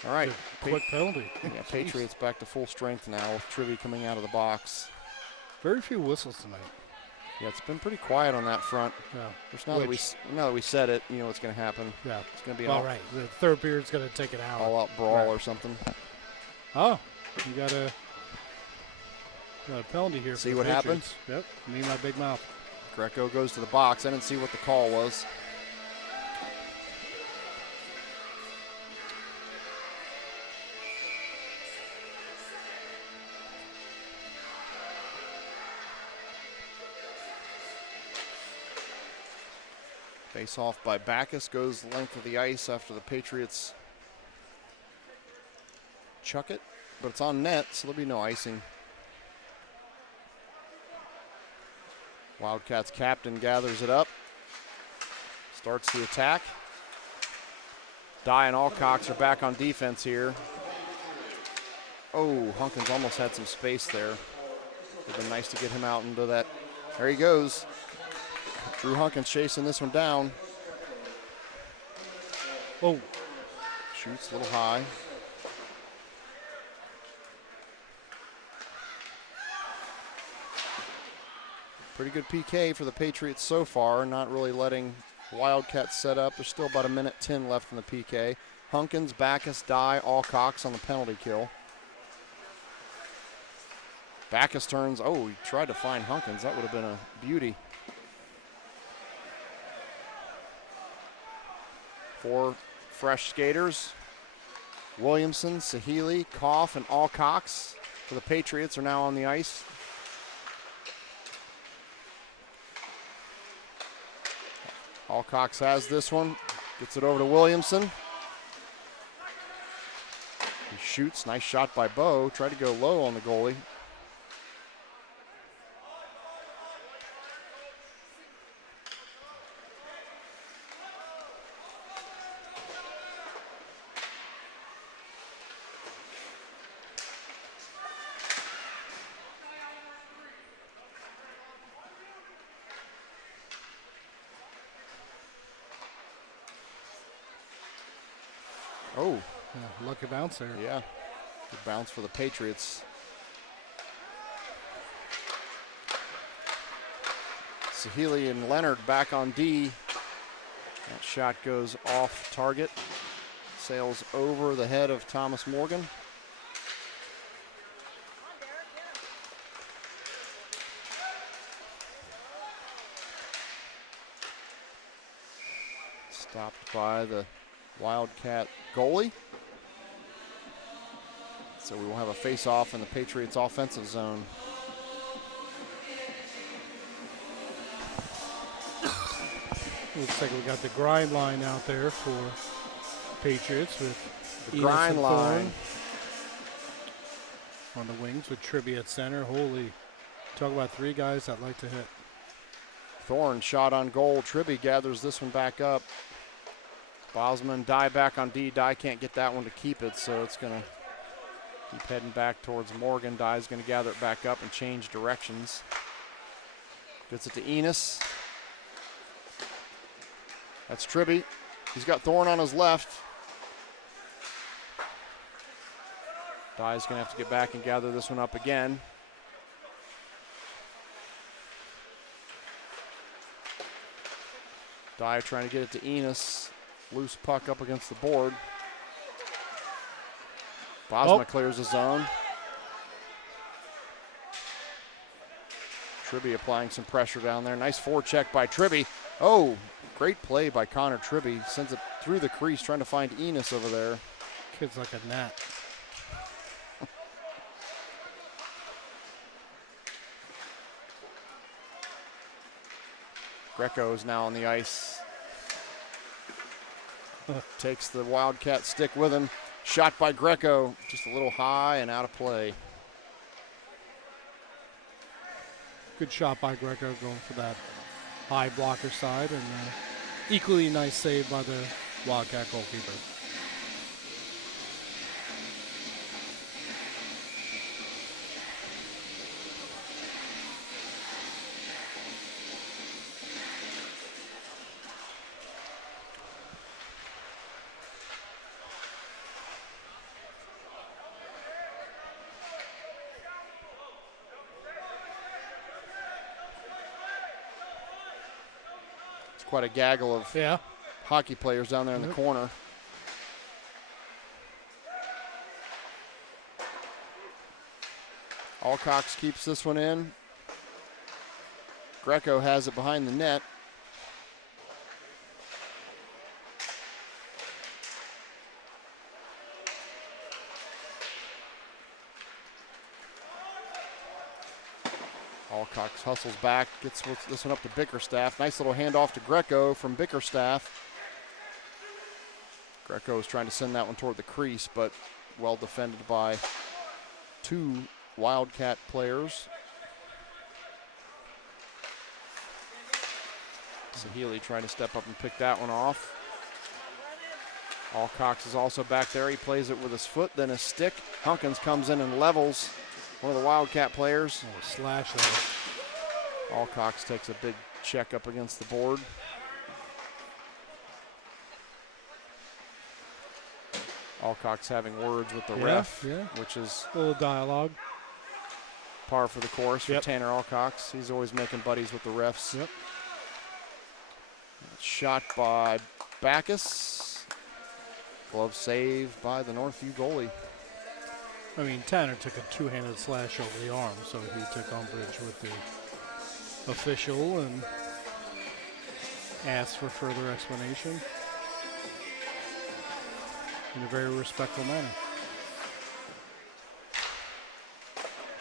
All right. Quick penalty. Yeah, Patriots back to full strength now with Tribby coming out of the box. Very few whistles tonight. Yeah, it's been pretty quiet on that front. Yeah. Now that we said it, you know what's going to happen. Yeah. It's going to be right. The third period's going to take an hour. All-out brawl or something. Oh, you got a penalty here. See what happens? Yep. Me and my big mouth. Greco goes to the box. I didn't see what the call was. Face off by Backus, goes the length of the ice after the Patriots chuck it, but it's on net, so there'll be no icing. Wildcats captain gathers it up, starts the attack. Dye and Alcox are back on defense here. Oh, Hunkins almost had some space there. Would have been nice to get him out into that. There he goes. Drew Hunkins chasing this one down. Oh. Shoots a little high. Pretty good PK for the Patriots so far, not really letting Wildcats set up. There's still about 1:10 left in the PK. Hunkins, Backus, Dye, Alcox on the penalty kill. Backus turns, oh, he tried to find Hunkins. That would have been a beauty. 4 fresh skaters. Williamson, Sahili, Koff, and Alcox for the Patriots are now on the ice. Alcox has this one, gets it over to Williamson. He shoots, nice shot by Bo, tried to go low on the goalie. Oh. Yeah, lucky bounce there. Yeah, good bounce for the Patriots. Sahili and Leonard back on D. That shot goes off target. Sails over the head of Thomas Morgan. Stopped by the Wildcat goalie. So we will have a face-off in the Patriots' offensive zone. Looks like we got the grind line out there for Patriots with the grind line on the wings with Tribby at center. Holy, talk about 3 guys that like to hit. Thorne shot on goal. Tribby gathers this one back up. Bosman, Dye back on D. Dye can't get that one to keep it, so it's going to keep heading back towards Morgan. Dye's going to gather it back up and change directions. Gets it to Enos. That's Tribby. He's got Thorne on his left. Dye's going to have to get back and gather this one up again. Dye trying to get it to Enos. Loose puck up against the board. Bosma clears the zone. Tribby applying some pressure down there. Nice forecheck by Tribby. Oh, great play by Connor Tribby. Sends it through the crease, trying to find Enos over there. Kid's like a gnat. Greco is now on the ice. Takes the Wildcat stick with him. Shot by Greco, just a little high and out of play. Good shot by Greco going for that high blocker side, and equally nice save by the Wildcat goalkeeper. Quite a gaggle of hockey players down there in the corner. Alcox keeps this one in. Greco has it behind the net. Alcox hustles back, gets this one up to Bickerstaff. Nice little handoff to Greco from Bickerstaff. Greco is trying to send that one toward the crease, but well defended by 2 Wildcat players. Sahili trying to step up and pick that one off. Alcox is also back there. He plays it with his foot, then his stick. Hunkins comes in and levels one of the Wildcat players. Oh, slash there. Alcox takes a big check up against the board. Alcox having words with the ref, which is a little dialogue. Par for the course for Tanner Alcox. He's always making buddies with the refs. Yep. Shot by Backus. Glove save by the Northview goalie. I mean, Tanner took a 2-handed slash over the arm, so he took umbrage with the official and asked for further explanation in a very respectful manner.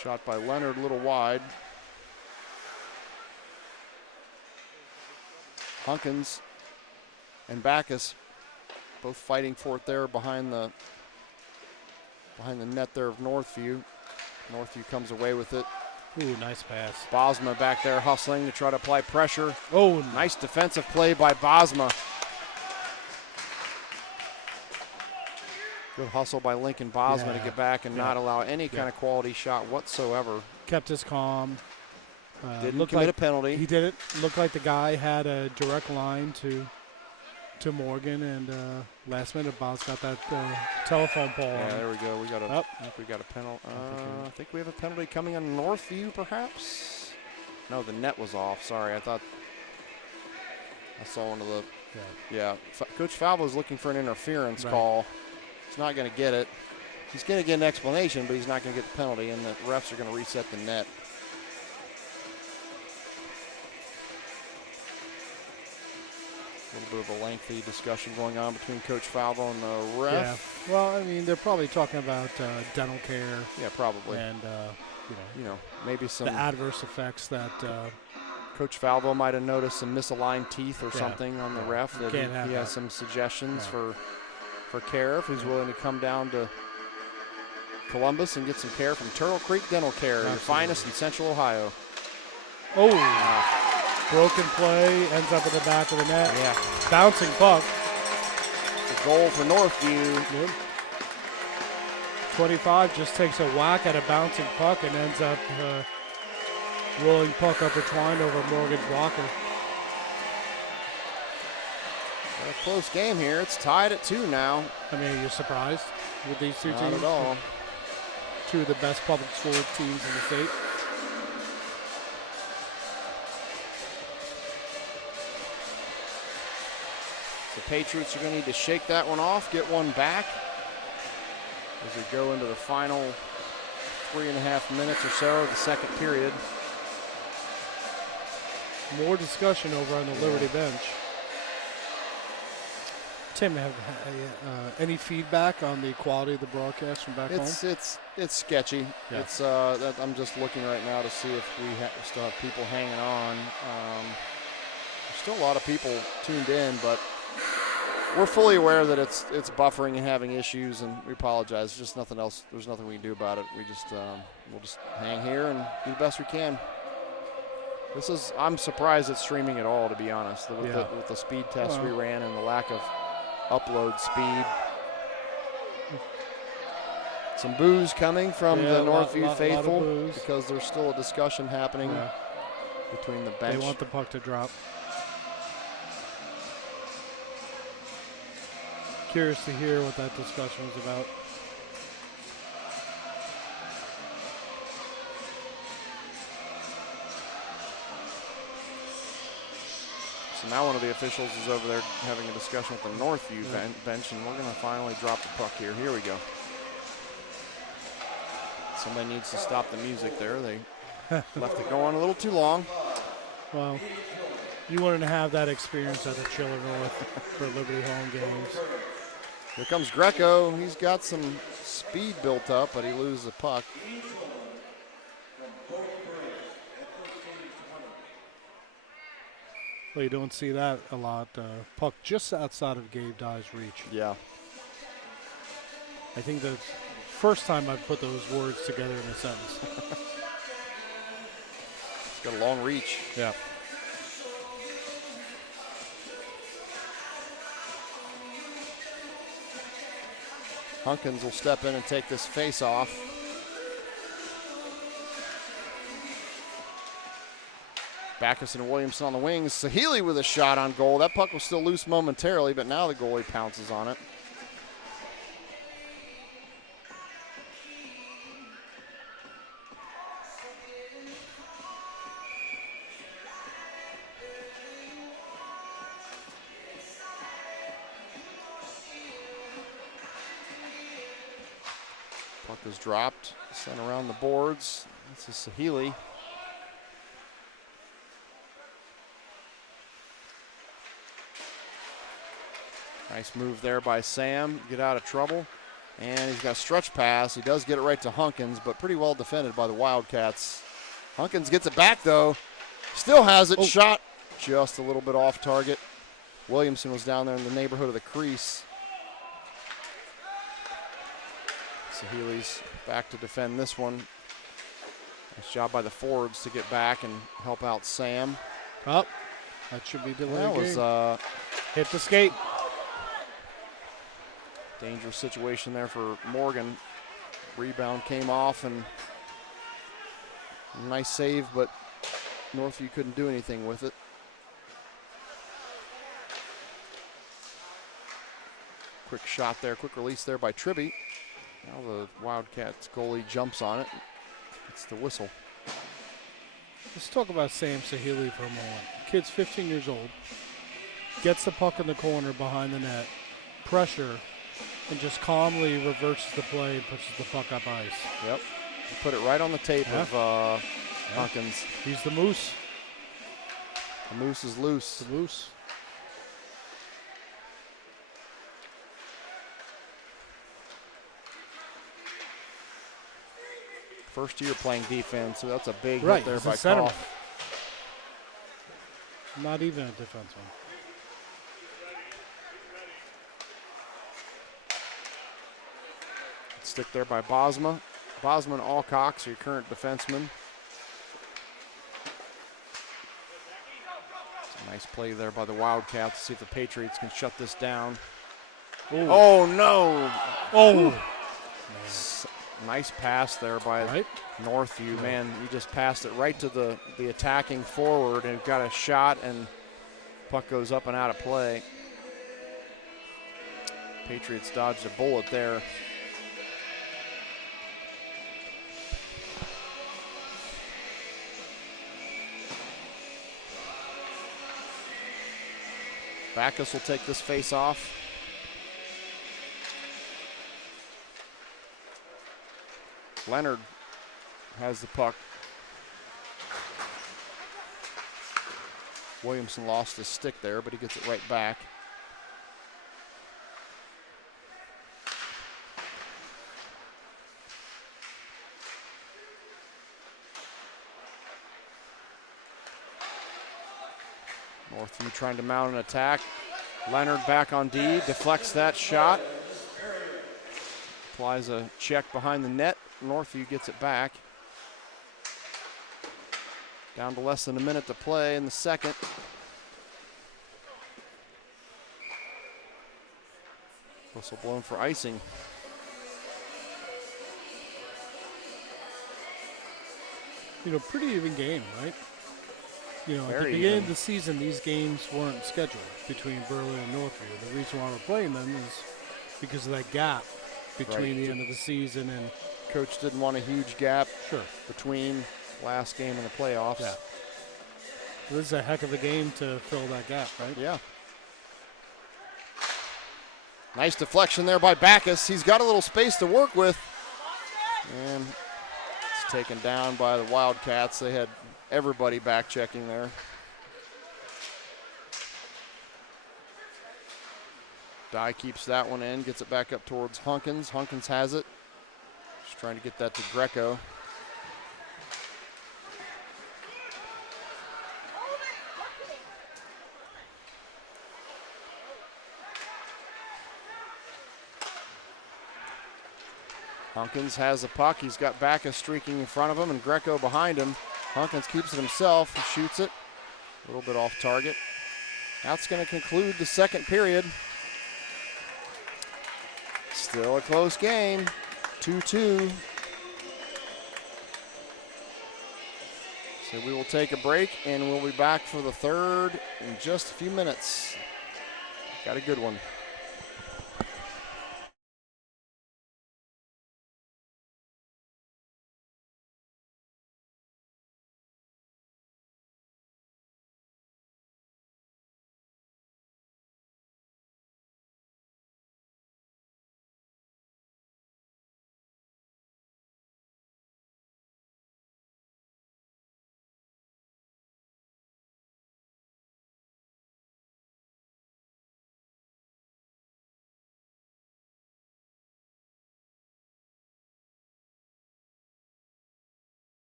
Shot by Leonard, a little wide. Hunkins and Backus both fighting for it there behind the net there of Northview. Northview comes away with it. Ooh, nice pass. Bosma back there hustling to try to apply pressure. Oh, nice defensive play by Bosma. Good hustle by Lincoln Bosma to get back and not allow any kind of quality shot whatsoever. Kept his calm. Didn't commit a penalty. He did it. Looked like the guy had a direct line to Morgan, and last minute Boz got that telephone pole. Yeah, there we go. I think we got a penalty. I think we have a penalty coming on Northview, perhaps. No, the net was off. Sorry, I thought I saw one of the. Yeah, Coach Falvo is looking for an interference call. He's not going to get it. He's going to get an explanation, but he's not going to get the penalty, and the refs are going to reset the net. A little bit of a lengthy discussion going on between Coach Falvo and the ref. Yeah. Well, I mean, they're probably talking about dental care. Yeah, probably. And, maybe some the adverse effects that Coach Falvo might have noticed some misaligned teeth or something on the ref. That he has some suggestions for care if he's willing to come down to Columbus and get some care from Turtle Creek Dental Care, the finest in Central Ohio. Oh. Broken play, ends up in the back of the net. Yeah. Bouncing puck. The goal for Northview. Good. 25 just takes a whack at a bouncing puck and ends up rolling puck up the twine over Morgan's blocker. A close game here. It's tied at 2 now. I mean, you're surprised with these two teams? Not at all. 2 of the best public school teams in the state. The Patriots are going to need to shake that one off, get one back as we go into the final 3.5 minutes or so of the second period. More discussion over on the Liberty bench. Tim, have any feedback on the quality of the broadcast from back home? It's sketchy. Yeah. It's I'm just looking right now to see if we still have people hanging on. There's still a lot of people tuned in, but we're fully aware that it's buffering and having issues, and we apologize. There's just nothing else. There's nothing we can do about it. We just we'll just hang here and do the best we can. I'm surprised it's streaming at all, to be honest, with the speed test we ran and the lack of upload speed. Some boos coming from the Northview faithful because there's still a discussion happening between the bench. They want the puck to drop. Curious to hear what that discussion was about. So now one of the officials is over there having a discussion with the Northview bench, and we're going to finally drop the puck here. Here we go. Somebody needs to stop the music there. They left it go on a little too long. Well, you wanted to have that experience at the Chiller North for Liberty home games. Here comes Greco. He's got some speed built up, but he loses the puck. Well, you don't see that a lot. Puck just outside of Gabe Dye's reach. Yeah. I think the first time I've put those words together in a sentence. He's got a long reach. Yeah. Hunkins will step in and take this face-off. Backus and Williamson on the wings. Sahili with a shot on goal. That puck was still loose momentarily, but now the goalie pounces on it. Puck is dropped, sent around the boards. This is Sahili. Nice move there by Sam, get out of trouble. And he's got a stretch pass. He does get it right to Hunkins, but pretty well defended by the Wildcats. Hunkins gets it back, though. Still has it, shot just a little bit off target. Williamson was down there in the neighborhood of the crease. Sahili's back to defend this one. Nice job by the forwards to get back and help out Sam. Oh, that should be delayed. That was hit the skate. Dangerous situation there for Morgan. Rebound came off and nice save, but Northview couldn't do anything with it. Quick shot there, quick release there by Tribby. Now the Wildcats goalie jumps on it. It's the whistle. Let's talk about Sam Sahili for a moment. Kid's 15 years old. Gets the puck in the corner behind the net. Pressure. And just calmly reverses the play and pushes the puck up ice. Yep. He put it right on the tape of Hunkins. He's the moose. The moose is loose. The moose. First year playing defense, so that's a big right. hit there by center. Koff. Not even a defenseman. Stick there by Bosma. Bosma and Alcox are your current defensemen. It's a nice play there by the Wildcats to see if the Patriots can shut this down. Ooh. Oh, no. Oh. Nice pass there by Northview. Man, he just passed it right to the attacking forward and got a shot, and puck goes up and out of play. Patriots dodged a bullet there. Backus will take this face off. Leonard has the puck. Williamson lost his stick there, but he gets it right back. Northview trying to mount an attack. Leonard back on D, deflects that shot. Applies a check behind the net. Northview gets it back. Down to less than a minute to play in the second. Whistle blown for icing. You know, pretty even game, right? You know, at the beginning of the season, these games weren't scheduled between Berlin and Northview. The reason why we're playing them is because of that gap between the end of the season and coach didn't want a huge gap between last game and the playoffs. Yeah. Well, this is a heck of a game to fill that gap, right? Yeah. Nice deflection there by Backus. He's got a little space to work with. And it's taken down by the Wildcats. They had everybody back checking there. Dye keeps that one in, gets it back up towards Hunkins. Hunkins has it. Just trying to get that to Greco. Hunkins has the puck. He's got Backus streaking in front of him and Greco behind him. Hunkins keeps it himself. He shoots it. A little bit off target. That's going to conclude the second period. Still a close game. 2-2. So we will take a break and we'll be back for the third in just a few minutes. Got a good one.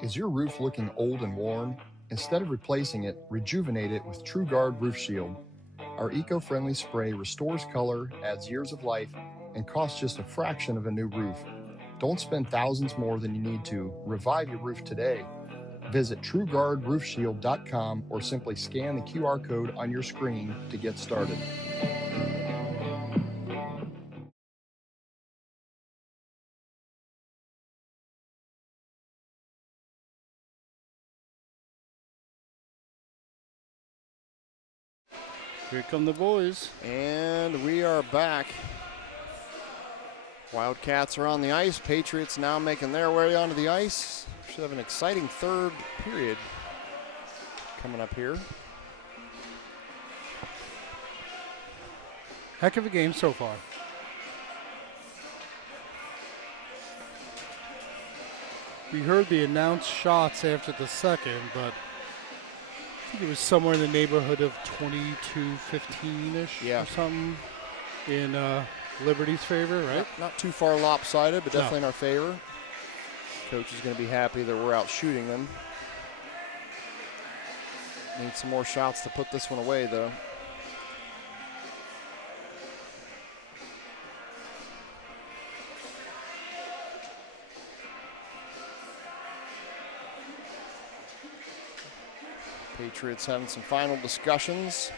Is your roof looking old and worn? Instead of replacing it, rejuvenate it with TrueGuard Roof Shield. Our eco-friendly spray restores color, adds years of life, and costs just a fraction of a new roof. Don't spend thousands more than you need to. Revive your roof today. Visit TrueGuardRoofShield.com or simply scan the QR code on your screen to get started. Here come the boys. And we are back. Wildcats are on the ice. Patriots now making their way onto the ice. Should have an exciting third period coming up here. Heck of a game so far. We heard the announced shots after the second, but I think it was somewhere in the neighborhood of 22-15-ish Yeah. or something in Liberty's favor, right? Not too far lopsided, but definitely in our favor. Coach is going to be happy that we're out shooting them. Need some more shots to put this one away, though. Patriots having some final discussions.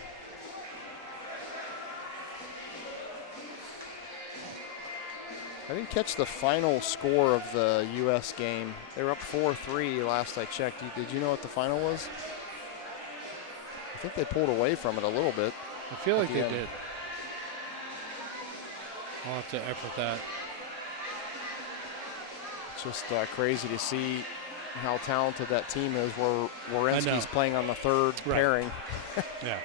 I didn't catch the final score of the U.S. game. They were up 4-3 last I checked. Did you know what the final was? I think they pulled away from it a little bit. I feel like they end. did. I'll have to effort that. It's just crazy to see how talented that team is where Werenski's playing on the third pairing. Yeah.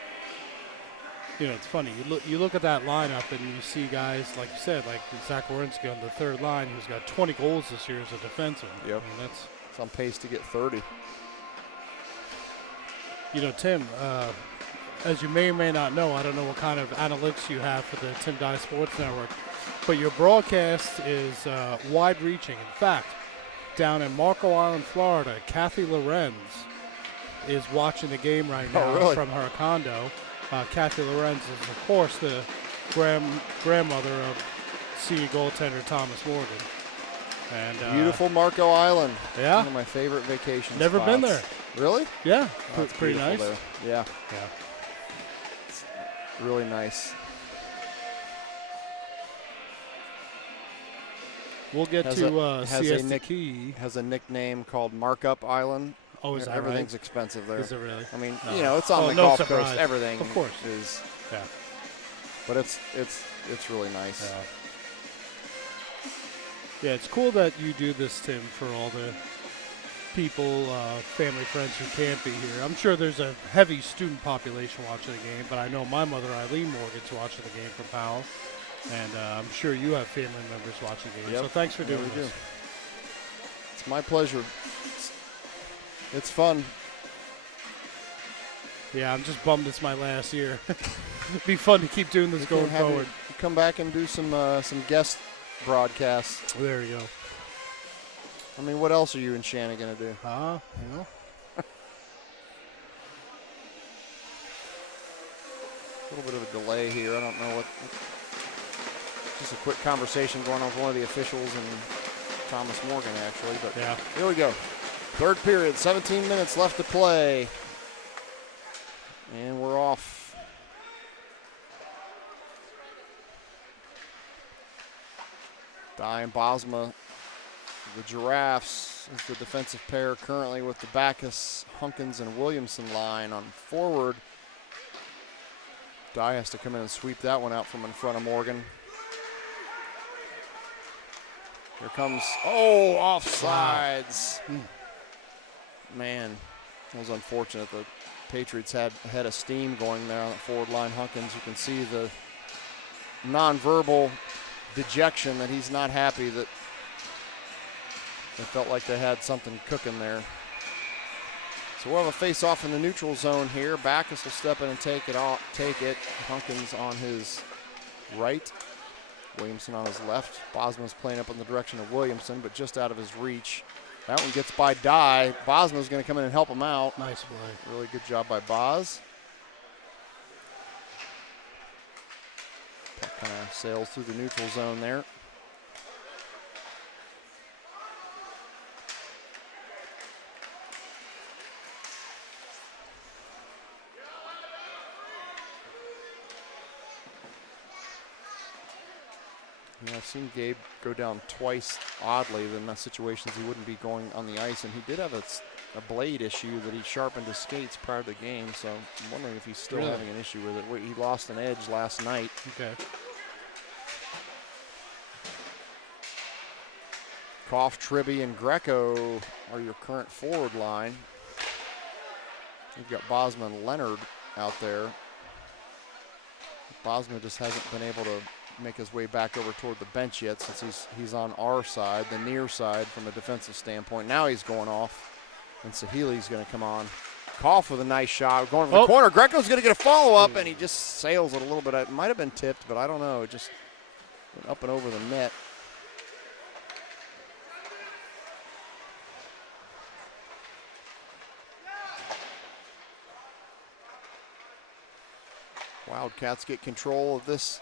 You know, it's funny. You look at that lineup and you see guys, like you said, like Zach Werenski on the third line, who's got 20 goals this year as a defenseman. Yep. I mean, it's on pace to get 30. You know, Tim, as you may or may not know, I don't know what kind of analytics you have for the Tim Dye Sports Network, but your broadcast is wide-reaching. In fact, down in Marco Island, Florida, Kathy Lorenz is watching the game right now from her condo. Kathy Lorenz is, of course, the grandmother of senior goaltender Thomas Morgan. And beautiful Marco Island. Yeah. One of my favorite vacation Never spots. been there. Really? Yeah. Oh, pretty nice. There. Yeah. Yeah. It's really nice. We'll get to Siesta Key. Has a nickname called Markup Island. Oh, is that Everything's right? expensive there. Is it really? I mean, No. you know, it's on the no Gulf surprise. Coast. Everything, of course, is. Yeah. But it's really nice. Yeah, it's cool that you do this, Tim, for all the people, family, friends who can't be here. I'm sure there's a heavy student population watching the game, but I know my mother, Eileen Morgan's watching the game from Powell, and I'm sure you have family members watching the game. Yep. So thanks for doing this. It's my pleasure. It's fun. Yeah, I'm just bummed it's my last year. It'd be fun to keep doing this going forward. Come back and do some guest broadcasts. There you go. I mean, what else are you and Shannon going to do? You know. A little bit of a delay here. I don't know what. Just a quick conversation going on with one of the officials and Thomas Morgan, actually. But yeah, here we go. Third period, 17 minutes left to play. And we're off. Dye and Bosma, the Giraffes, is the defensive pair currently with the Backus, Hunkins, and Williamson line on forward. Dye has to come in and sweep that one out from in front of Morgan. Here comes, offsides. Man, it was unfortunate. The Patriots had a steam going there on the forward line. Hunkins, you can see the nonverbal dejection that he's not happy that they felt like they had something cooking there. So we'll have a face-off in the neutral zone here. Backus will step in and take it. Hunkins on his right. Williamson on his left. Bosma's playing up in the direction of Williamson, but just out of his reach. That one gets by Dye. Bosma's going to come in and help him out. Nice play. Really good job by Boz. Kind of sails through the neutral zone there. Yeah, I've seen Gabe go down twice, oddly, in the situations he wouldn't be going on the ice, and he did have a blade issue that he sharpened his skates prior to the game, so I'm wondering if he's still having an issue with it. He lost an edge last night. Okay. Koff, Tribby, and Greco are your current forward line. You've got Bosma and Leonard out there. Bosma just hasn't been able to make his way back over toward the bench yet, since he's on our side, the near side from a defensive standpoint. Now he's going off, and Sahili's going to come on. Koff with a nice shot, going from the corner. Greco's going to get a follow-up, and he just sails it a little bit. It might have been tipped, but I don't know. It just went up and over the net. Wildcats get control of this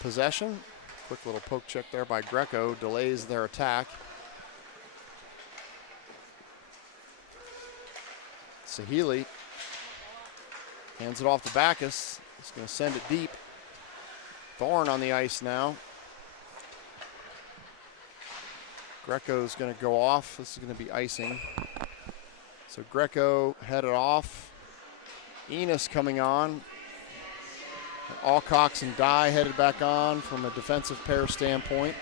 possession. Quick little poke check there by Greco, delays their attack. Sahili hands it off to Backus. He's going to send it deep. Thorne on the ice now. Greco's going to go off. This is going to be icing. So Greco headed off. Enos coming on. Alcox and Dye headed back on from a defensive pair standpoint.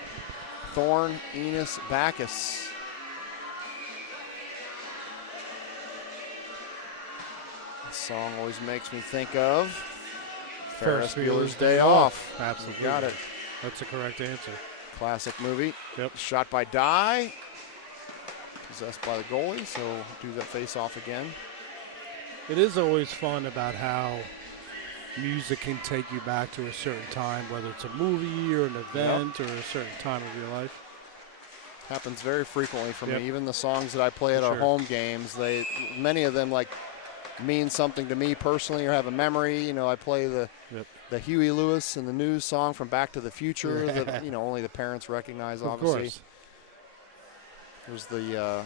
Thorne, Enos, Backus. This song always makes me think of Ferris Bueller's Day Off. Absolutely. You got it. That's the correct answer. Classic movie. Yep. Shot by Dye. Possessed by the goalie, so do that face-off again. It is always fun about how music can take you back to a certain time, whether it's a movie or an event or a certain time of your life. Happens very frequently for me. Even the songs that I play at our home games, many of them mean something to me personally or have a memory. You know, I play the Huey Lewis and the News song from Back to the Future that only the parents recognize. Obviously, of course. There's the.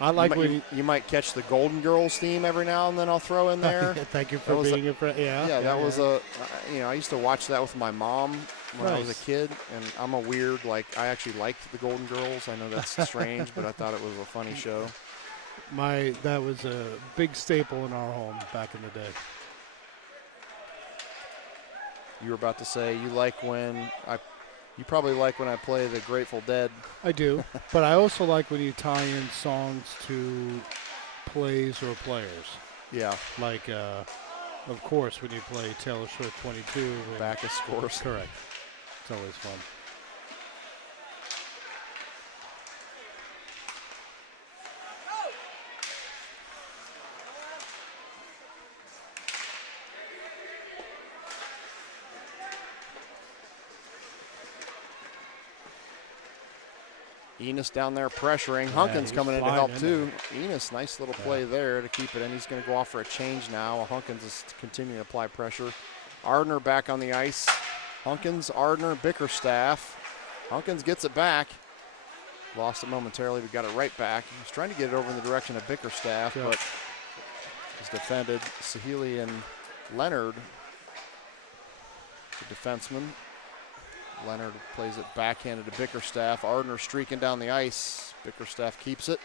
I like you might catch the Golden Girls theme every now and then. I'll throw in there. Thank you for being a friend. That was I used to watch that with my mom when I was a kid, and I'm a weird, I actually liked the Golden Girls. I know that's strange, but I thought it was a funny show. That was a big staple in our home back in the day. You were about to say you probably like when I play the Grateful Dead. I do, but I also like when you tie in songs to plays or players. Yeah. Like, of course, when you play Taylor Swift 22. Backus scores. Correct. It's always fun. Enos down there pressuring. Hunkins coming in to help too. Enos, nice little play there to keep it in. He's going to go off for a change now. Hunkins is continuing to apply pressure. Ardner back on the ice. Hunkins, Ardner, Bickerstaff. Hunkins gets it back. Lost it momentarily, but got it right back. He was trying to get it over in the direction of Bickerstaff, but was defended. Sahili and Leonard, the defenseman. Leonard plays it backhanded to Bickerstaff. Ardner streaking down the ice. Bickerstaff keeps it.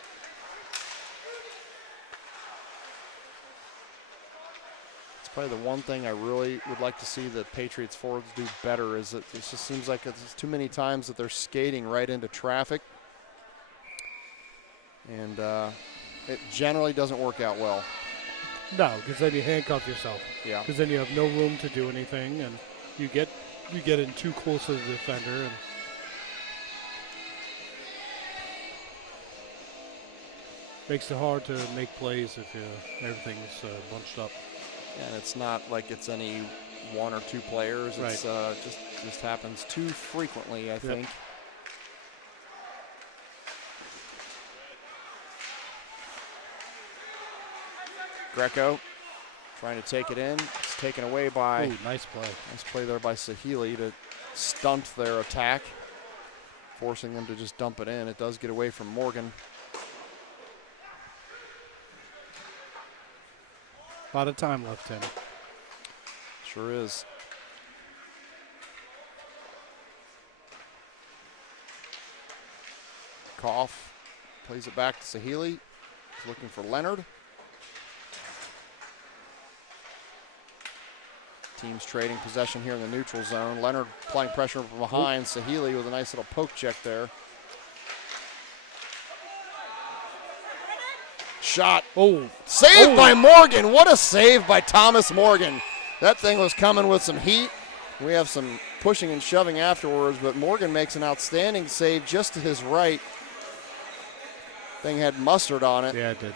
It's probably the one thing I really would like to see the Patriots forwards do better is that it just seems like it's too many times that they're skating right into traffic. And it generally doesn't work out well. No, because then you handcuff yourself. Yeah. Because then you have no room to do anything, and you get in too close to the defender, and makes it hard to make plays if everything's bunched up. And it's not like it's any one or two players. It's just happens too frequently, I think. Greco trying to take it in. It's taken away by. Ooh, nice play. Nice play there by Sahili to stunt their attack, forcing them to just dump it in. It does get away from Morgan. A lot of time left, Tim. Sure is. Koff plays it back to Sahili. He's looking for Leonard. Teams trading possession here in the neutral zone. Leonard applying pressure from behind. Sahili with a nice little poke check there. Shot. Oh, Saved by Morgan. What a save by Thomas Morgan. That thing was coming with some heat. We have some pushing and shoving afterwards, but Morgan makes an outstanding save just to his right. Thing had mustard on it. yeah, it did.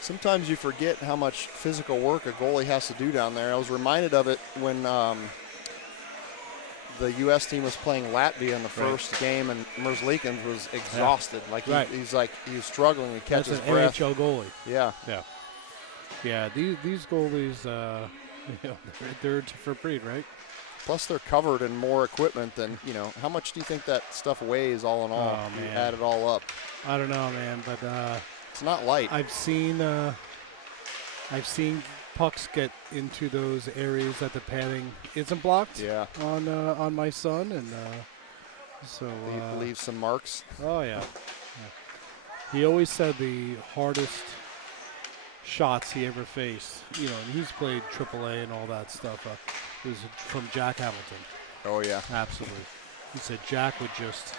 Sometimes you forget how much physical work a goalie has to do down there. I was reminded of it when the U.S. team was playing Latvia in the first game, and Merzlikins was exhausted. Like he was struggling to catch his breath. That's an NHL goalie. Yeah. Yeah. Yeah, these goalies, they're a different breed, right? Plus, they're covered in more equipment than, how much do you think that stuff weighs all in all? Oh, if you man. add it all up. I don't know, man, but It's not light. I've seen pucks get into those areas that the padding isn't blocked. Yeah. On my son, and so Leave some marks. Oh yeah. He always said the hardest shots he ever faced, and he's played AAA and all that stuff, was from Jack Hamilton. Oh, yeah. Absolutely. He said Jack would just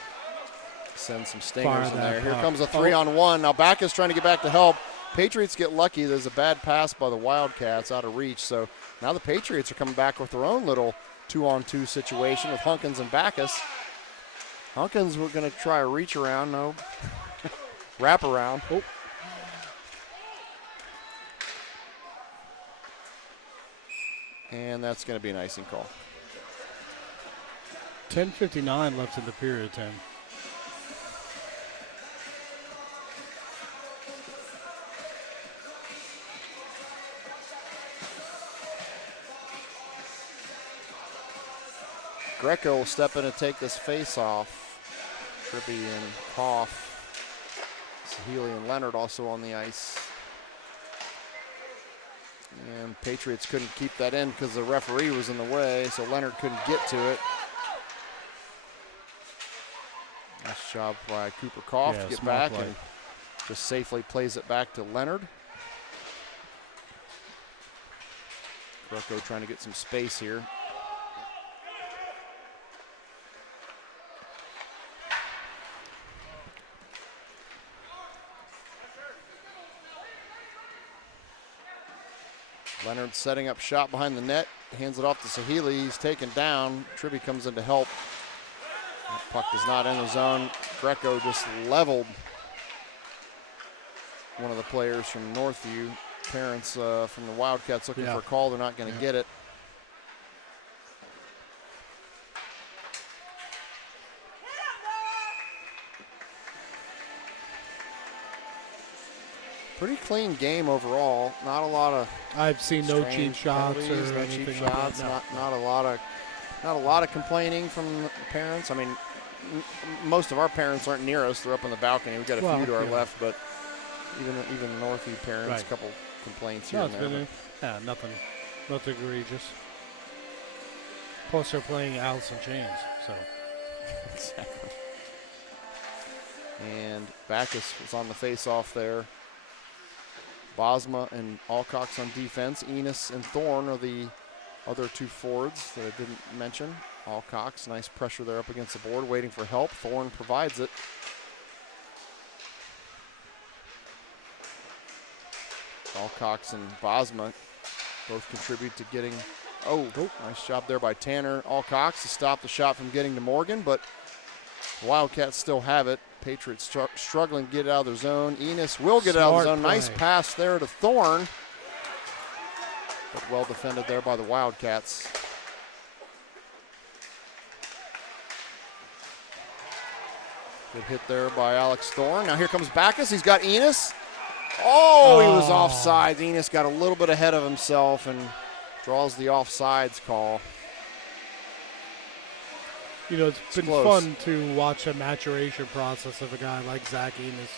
send some stingers in that there. Here puck. comes a 3-on-1. Now Backus trying to get back to help. Patriots get lucky. There's a bad pass by the Wildcats out of reach. So now the Patriots are coming back with their own little 2-on-2 situation with Hunkins and Backus. Hunkins, we're going to try a reach around. No. Wrap around. Oh. And that's going to be an icing call. 10:59 left in the period, Tim. Greco will step in and take this face off. Tribby and Koff. Sahili and Leonard also on the ice. And Patriots couldn't keep that in because the referee was in the way, so Leonard couldn't get to it. Nice job by Cooper Koff to get back and just safely plays it back to Leonard. Greco trying to get some space here. Leonard setting up shot behind the net, hands it off to Sahili. He's taken down. Tribby comes in to help. That puck is not in the zone. Greco just leveled one of the players from Northview. Parents from the Wildcats looking for a call. They're not going to get it. Pretty clean game overall. Not a lot of. I've seen no cheap shots or no anything cheap like shots. that. No. Not a lot of complaining from the parents. I mean, most of our parents aren't near us. They're up on the balcony. We've got a few to our left, but even Northview parents, a couple complaints here and there. Nothing egregious. Plus, they're playing Alice in Chains, so. Exactly. And Backus was on the face-off there. Bosma and Alcox on defense. Enos and Thorne are the other two forwards that I didn't mention. Alcox, nice pressure there up against the board, waiting for help. Thorne provides it. Alcox and Bosma both contribute to getting. Nice job there by Tanner Alcox to stop the shot from getting to Morgan, but the Wildcats still have it. Patriots struggling to get it out of their zone. Enos will get it out of the zone. Play. Nice pass there to Thorne, but well defended there by the Wildcats. Good hit there by Alex Thorne. Now here comes Backus. He's got Enos. Oh, he was offside. Enos got a little bit ahead of himself and draws the offsides call. You know, it's been close. fun to watch a maturation process of a guy like Zach Enos,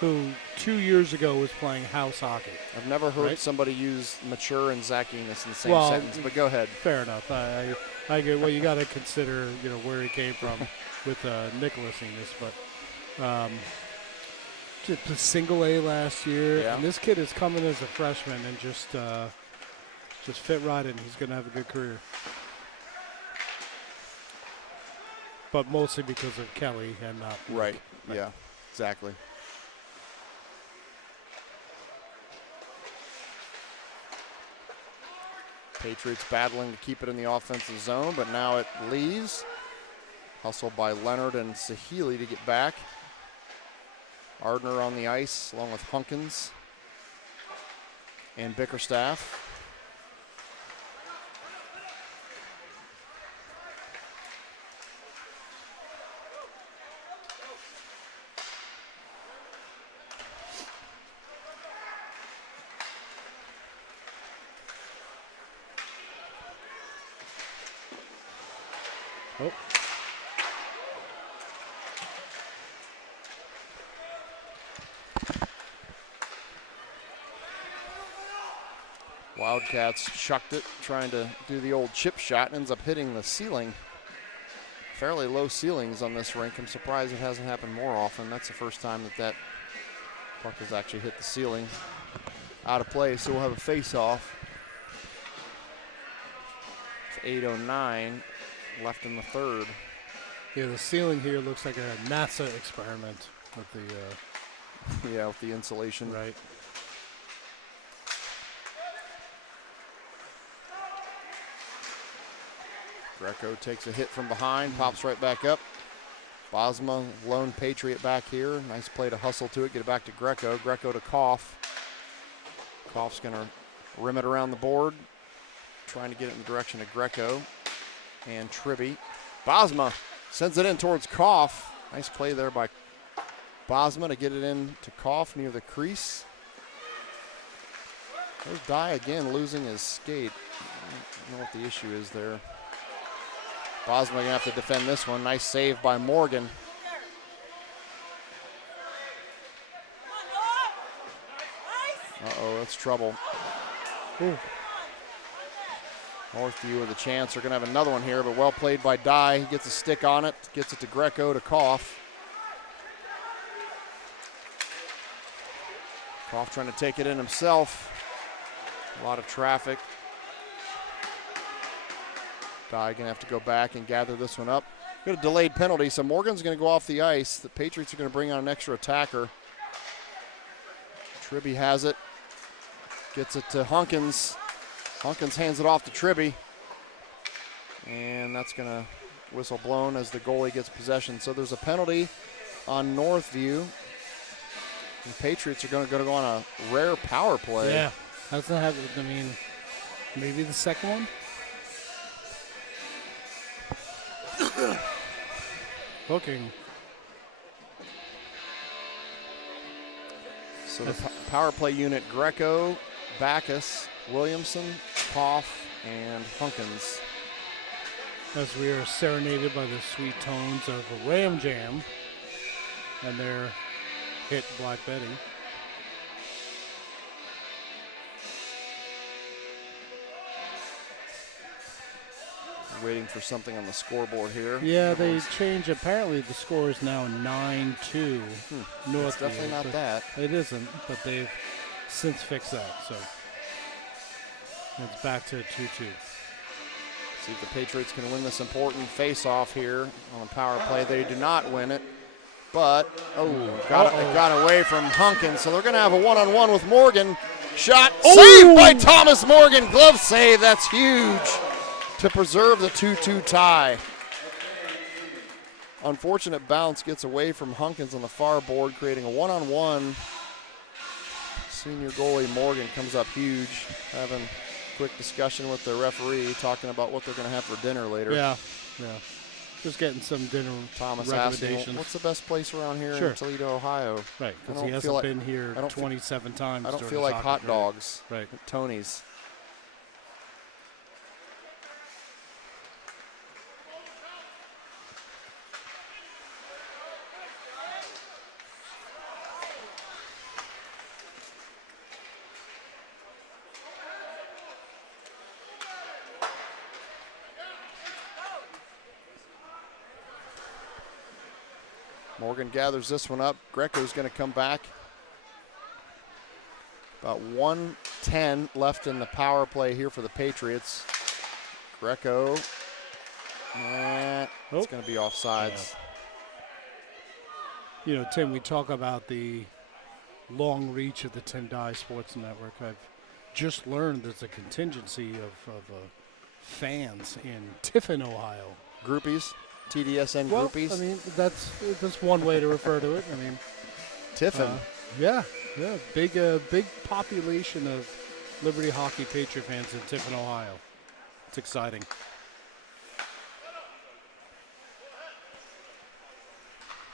who 2 years ago was playing house hockey. I've never heard somebody use mature and Zach Enos in the same sentence, but go ahead. Fair enough. I get. Well, you got to consider, you know, where he came from with Nicholas Enos, but just a single A last year, and this kid is coming as a freshman and just fit right in. He's going to have a good career. But mostly because of Kelly and not right. Yeah, exactly. Patriots battling to keep it in the offensive zone, but now it leaves. Hustled by Leonard and Sahili to get back. Ardner on the ice along with Hunkins and Bickerstaff. Oh. Wildcats chucked it, trying to do the old chip shot, and ends up hitting the ceiling. Fairly low ceilings on this rink. I'm surprised it hasn't happened more often. That's the first time that puck has actually hit the ceiling. Out of play, so we'll have a face-off. 8:09 left in the third. Yeah, the ceiling here looks like a NASA experiment with the with the insulation. Right. Greco takes a hit from behind, pops right back up. Bosma, lone Patriot back here. Nice play to hustle to it, get it back to Greco. Greco to Koff. Koff's going to rim it around the board, trying to get it in the direction of Greco and Tribby. Bosma sends it in towards Koff. Nice play there by Bosma to get it in to Koff near the crease. There's Dye again losing his skate. I don't know what the issue is there. Bosma going to have to defend this one. Nice save by Morgan. Uh-oh, that's trouble. Ooh. Northview with a chance. They're going to have another one here, but well played by Dye. He gets a stick on it, gets it to Greco to Koff. Koff trying to take it in himself. A lot of traffic. Dye going to have to go back and gather this one up. Got a delayed penalty, so Morgan's going to go off the ice. The Patriots are going to bring on an extra attacker. Tribby has it. Gets it to Hunkins. Hunkins hands it off to Tribby. And that's going to whistle blown as the goalie gets possession. So there's a penalty on Northview. The Patriots are going to go on a rare power play. Yeah, that's not happening. I mean, maybe the second one? Hooking. So the power play unit, Greco, Backus, Williamson, Koff, and Hunkins. As we are serenaded by the sweet tones of a Ram Jam and their hit Black Betty. Waiting for something on the scoreboard here. Yeah, they changed. Apparently, the score is now 9-2. Northview. It's definitely not that. It isn't, but they've since fixed that. So it's back to 2-2. See if the Patriots can win this important face-off here on the power play. They do not win it, but it got away from Hunkins. So they're going to have a one-on-one with Morgan. Shot saved by Thomas Morgan. Glove save. That's huge to preserve the 2-2 tie. Unfortunate bounce gets away from Hunkins on the far board, creating a one-on-one. Senior goalie Morgan comes up huge, having a quick discussion with the referee, talking about what they're going to have for dinner later. Yeah. Just getting some dinner Thomas asking, recommendations. what's the best place around here Sure. in Toledo, Ohio? Right, I because don't he feel hasn't like- been here I don't feel- 27 times. I don't during feel his like hockey hot career. dogs Right. at Tony's. Morgan gathers this one up. Greco's going to come back. About 1:10 left in the power play here for the Patriots. Greco. It's going to be offsides. You know, Tim, we talk about the long reach of the Tim Dye Sports Network. I've just learned there's a contingency of fans in Tiffin, Ohio. Groupies, TDSN Well, groupies. I mean, that's one way to refer to it. I mean, Tiffin. yeah, big population of Liberty Hockey Patriot fans in Tiffin, Ohio. It's exciting.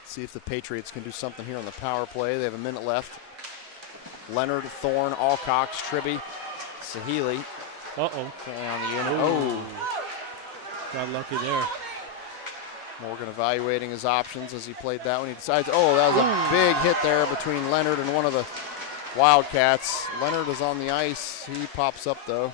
See if the Patriots can do something here on the power play. They have a minute left. Leonard, Thorne, Alcox, Tribby, Sahili. Uh-oh. On the unit. Oh. Got lucky there. Morgan evaluating his options as he played that one. He decides, that was a big hit there between Leonard and one of the Wildcats. Leonard is on the ice. He pops up, though.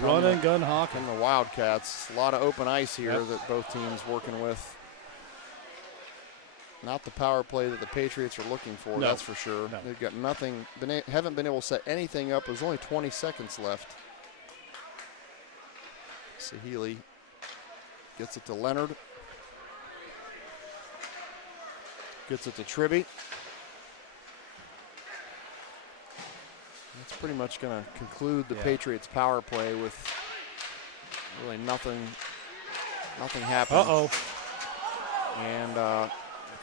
Run and gun hockey. From the Wildcats. A lot of open ice here that both teams working with. Not the power play that the Patriots are looking for, that's for sure. No. They've got nothing, haven't been able to set anything up. There's only 20 seconds left. Sahili gets it to Leonard. Gets it to Tribby. That's pretty much going to conclude the Patriots power play with really nothing happening. Uh-oh. And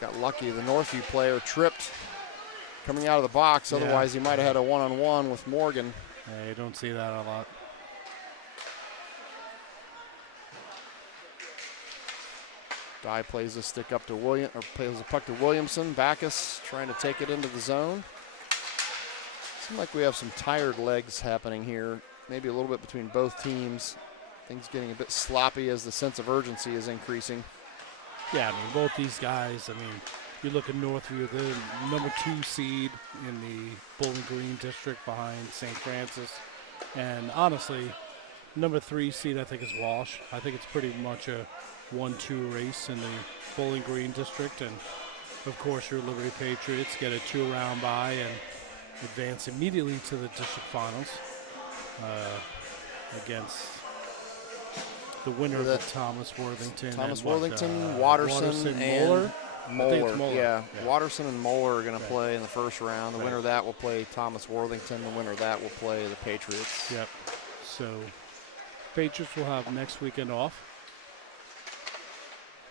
got lucky. The Northview player tripped coming out of the box. Otherwise, he might have had a one-on-one with Morgan. Yeah, you don't see that a lot. Dye plays a stick up to plays a puck to Williamson. Backus trying to take it into the zone. Seems like we have some tired legs happening here. Maybe a little bit between both teams. Things getting a bit sloppy as the sense of urgency is increasing. Yeah, I mean, both these guys, I mean, you look at Northview, the number 2 seed in the Bowling Green district behind St. Francis. And honestly, number 3 seed, I think, is Walsh. I think it's pretty much a 1-2 race in the Bowling Green district. And, of course, your Liberty Patriots get a 2-round bye and advance immediately to the district finals against the winner of the Thomas Worthington. Watterson, and Moeller. Moeller. Yeah, Watterson and Moeller are going to play in the first round. The winner of that will play Thomas Worthington. The winner of that will play the Patriots. Yep. So, Patriots will have next weekend off.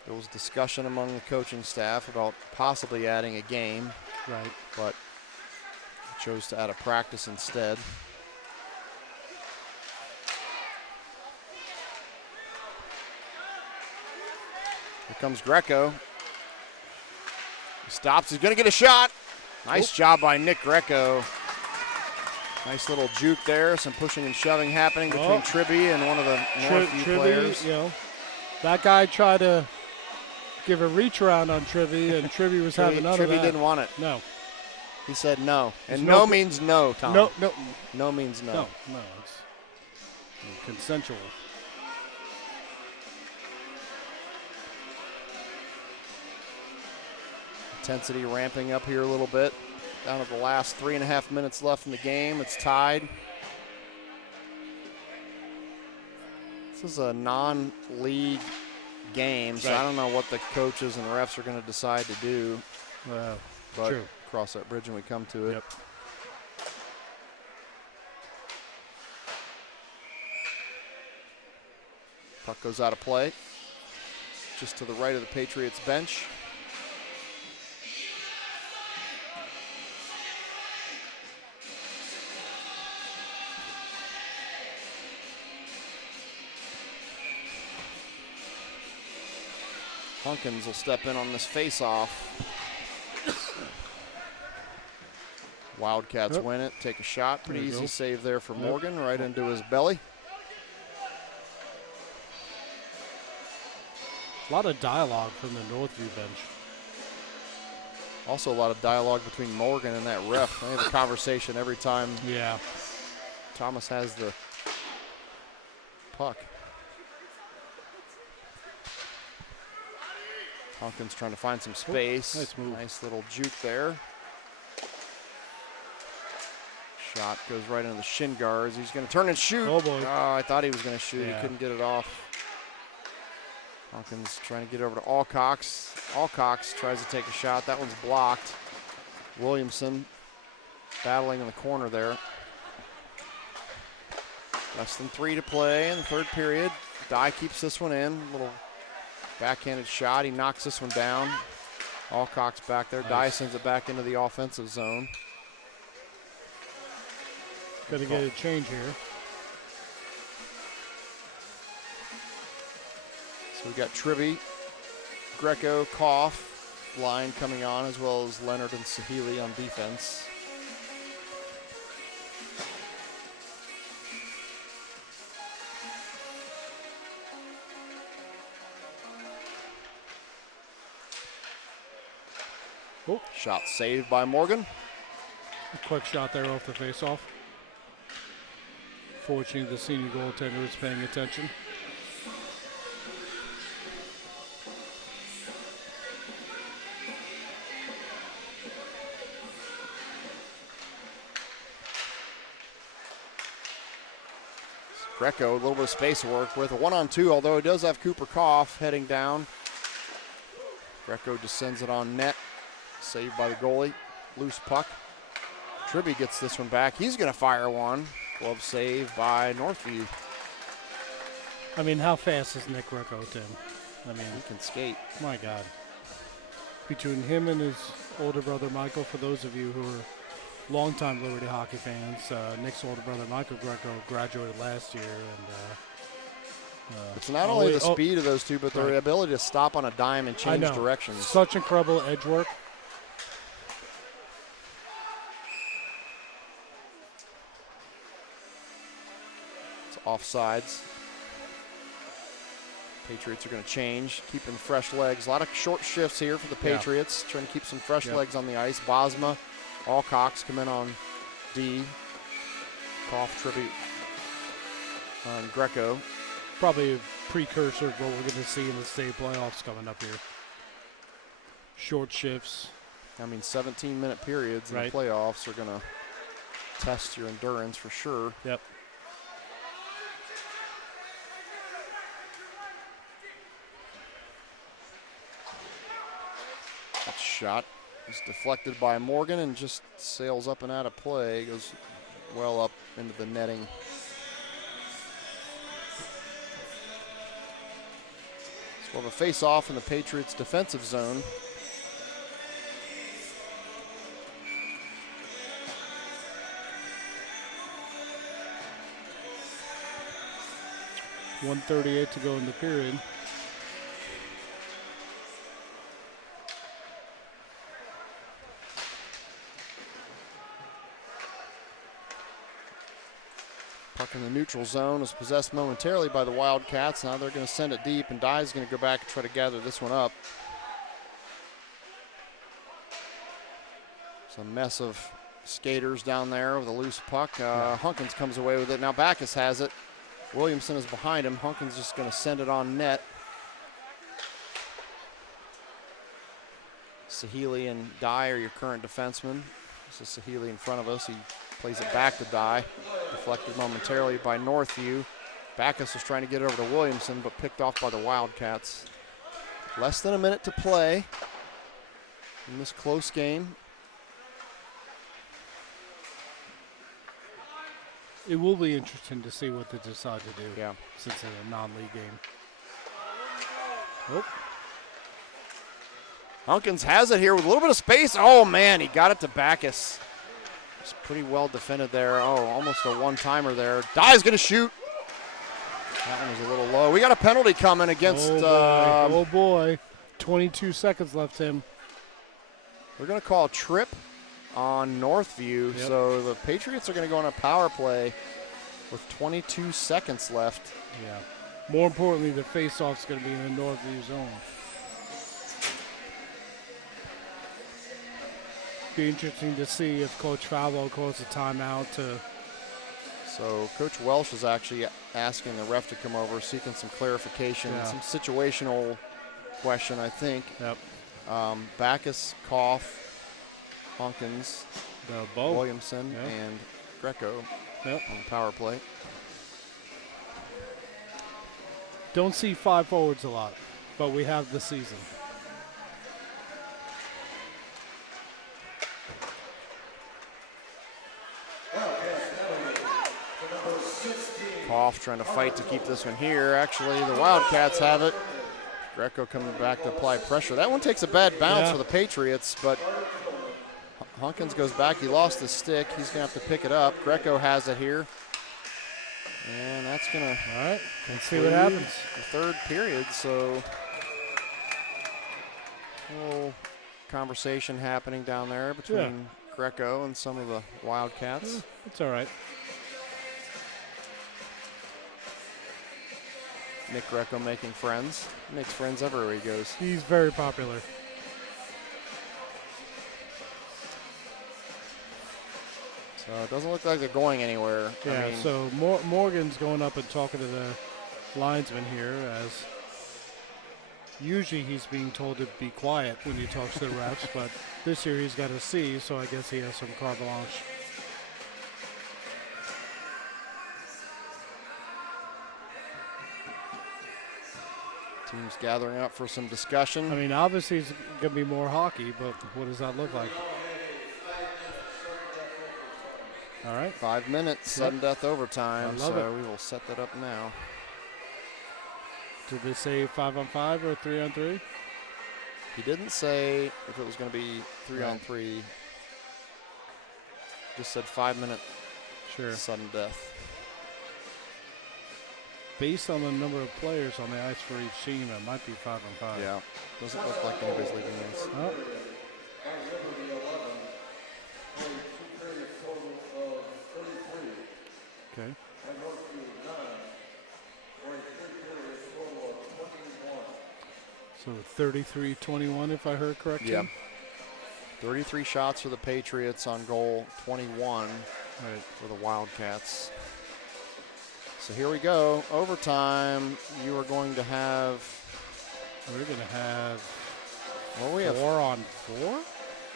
There was discussion among the coaching staff about possibly adding a game. Right. But chose to add a practice instead. Here comes Greco. He stops. He's going to get a shot. Nice job by Nick Greco. Nice little juke there. Some pushing and shoving happening between Tribby and one of the Northview players. You know, that guy tried to give a reach around on Tribby, and Tribby was having none of that. Tribby didn't want it. No. He said no. And no means no, Tom. No means no. No, it's consensual. Intensity ramping up here a little bit. Down to the last 3.5 minutes left in the game. It's tied. This is a non-league game, so I don't know what the coaches and refs are going to decide to do. But true. Cross that bridge when we come to it. Yep. Puck goes out of play. Just to the right of the Patriots bench. Hunkins will step in on this face-off. Wildcats win it, take a shot. Pretty easy save there for Morgan, right into his belly. A lot of dialogue from the Northview bench. Also a lot of dialogue between Morgan and that ref. They have a conversation every time Thomas has the puck. Hunkins trying to find some space. Nice move. Nice little juke there. Shot goes right into the shin guards. He's going to turn and shoot. Oh, boy. Oh, I thought he was going to shoot. Yeah. He couldn't get it off. Hunkins trying to get over to Alcox. Alcox tries to take a shot. That one's blocked. Williamson battling in the corner there. Less than 3 to play in the third period. Dye keeps this one in. Little backhanded shot. He knocks this one down. Alcox back there. Nice. Dye sends it back into the offensive zone. Got to get a change here. So we got Tribby, Greco, Koff line coming on, as well as Leonard and Sahili on defense. Oh. Shot saved by Morgan. A quick shot there off the faceoff. Fortunately, the senior goaltender is paying attention. Greco, a little bit of space to work with. A 1-on-2, although he does have Cooper Koff heading down. Greco just sends it on net. Saved by the goalie. Loose puck. Tribby gets this one back. He's going to fire one. Glove save by Northview. I mean, how fast is Nick Greco, Tim? I mean, He can skate. my God. Between him and his older brother, Michael, for those of you who are longtime Liberty hockey fans, Nick's older brother, Michael Greco, graduated last year. And It's not only the speed of those two, but their ability to stop on a dime and change directions. Such incredible edge work. It's offsides. Patriots are going to change, keeping fresh legs. A lot of short shifts here for the Patriots, trying to keep some fresh legs on the ice. Bosma, Alcox come in on D. Koff, Tribby on Greco. Probably a precursor of what we're going to see in the state playoffs coming up here. Short shifts. I mean, 17-minute periods in the playoffs are going to test your endurance for sure. Yep. That shot is deflected by Morgan and just sails up and out of play. Goes well up into the netting. So we'll have a face-off in the Patriots' defensive zone. .138 to go in the period. Puck in the neutral zone is possessed momentarily by the Wildcats. Now they're going to send it deep, and Dye's going to go back and try to gather this one up. It's a mess of skaters down there with a loose puck. Hunkins comes away with it. Now Backus has it. Williamson is behind him. Hunkins just going to send it on net. Sahili and Dye are your current defensemen. This is Sahili in front of us. He plays it back to Dye. Deflected momentarily by Northview. Backus was trying to get it over to Williamson, but picked off by the Wildcats. Less than a minute to play in this close game. It will be interesting to see what they decide to do. Yeah. Since it's a non-league game. Oh. Hunkins has it here with a little bit of space. Oh, man, he got it to Backus. It's pretty well defended there. Oh, almost a one-timer there. Dye's going to shoot. That one was a little low. We got a penalty coming against oh boy. 22 seconds left, Tim. We're going to call a trip on Northview, Yep. so the Patriots are going to go on a power play with 22 seconds left. Yeah. More importantly, the face-off's going to be in the Northview zone. Be interesting to see if Coach Falvo calls a timeout to. So Coach Welsh is actually asking the ref to come over, seeking some clarification, Yeah. some situational question, I think. Yep. Backus, Koff, Hunkins, Williamson, Yep. and Greco Yep. on the power play. Don't see 5 forwards a lot, but we have the season. Koff trying to fight to keep this one here. Actually, the Wildcats have it. Greco coming back to apply pressure. That one takes a bad bounce for the Patriots, but Hunkins goes back. He lost his stick. He's going to have to pick it up. Greco has it here. And that's going to All right, let's see what happens. the third period. So a little conversation happening down there between Greco and some of the Wildcats. It's all right. Nick Greco making friends. Makes friends everywhere he goes. He's very popular. So it doesn't look like they're going anywhere. Yeah, I mean, so Morgan's going up and talking to the linesman here, as usually he's being told to be quiet when he talks to the refs, but this year he's got a C, so I guess he has some carte blanche. teams gathering up for some discussion. I mean, obviously it's going to be more hockey, but what does that look like? All right. 5 minutes, sudden death overtime. I love So it. we will set that up now. Did they say 5-on-5 or 3-on-3? He didn't say if it was going to be 3-on-3. Just said 5 minute Sure. sudden death. Based on the number of players on the ice for each team, it might be 5-on-5. Yeah, doesn't look like anybody's leaving this. Oh. Okay. So 33-21, if I heard correctly. Yeah. 33 shots for the Patriots on goal, 21 Right. for the Wildcats. So here we go. Overtime, you are going to have, We're going to have well, we have 4-on-4?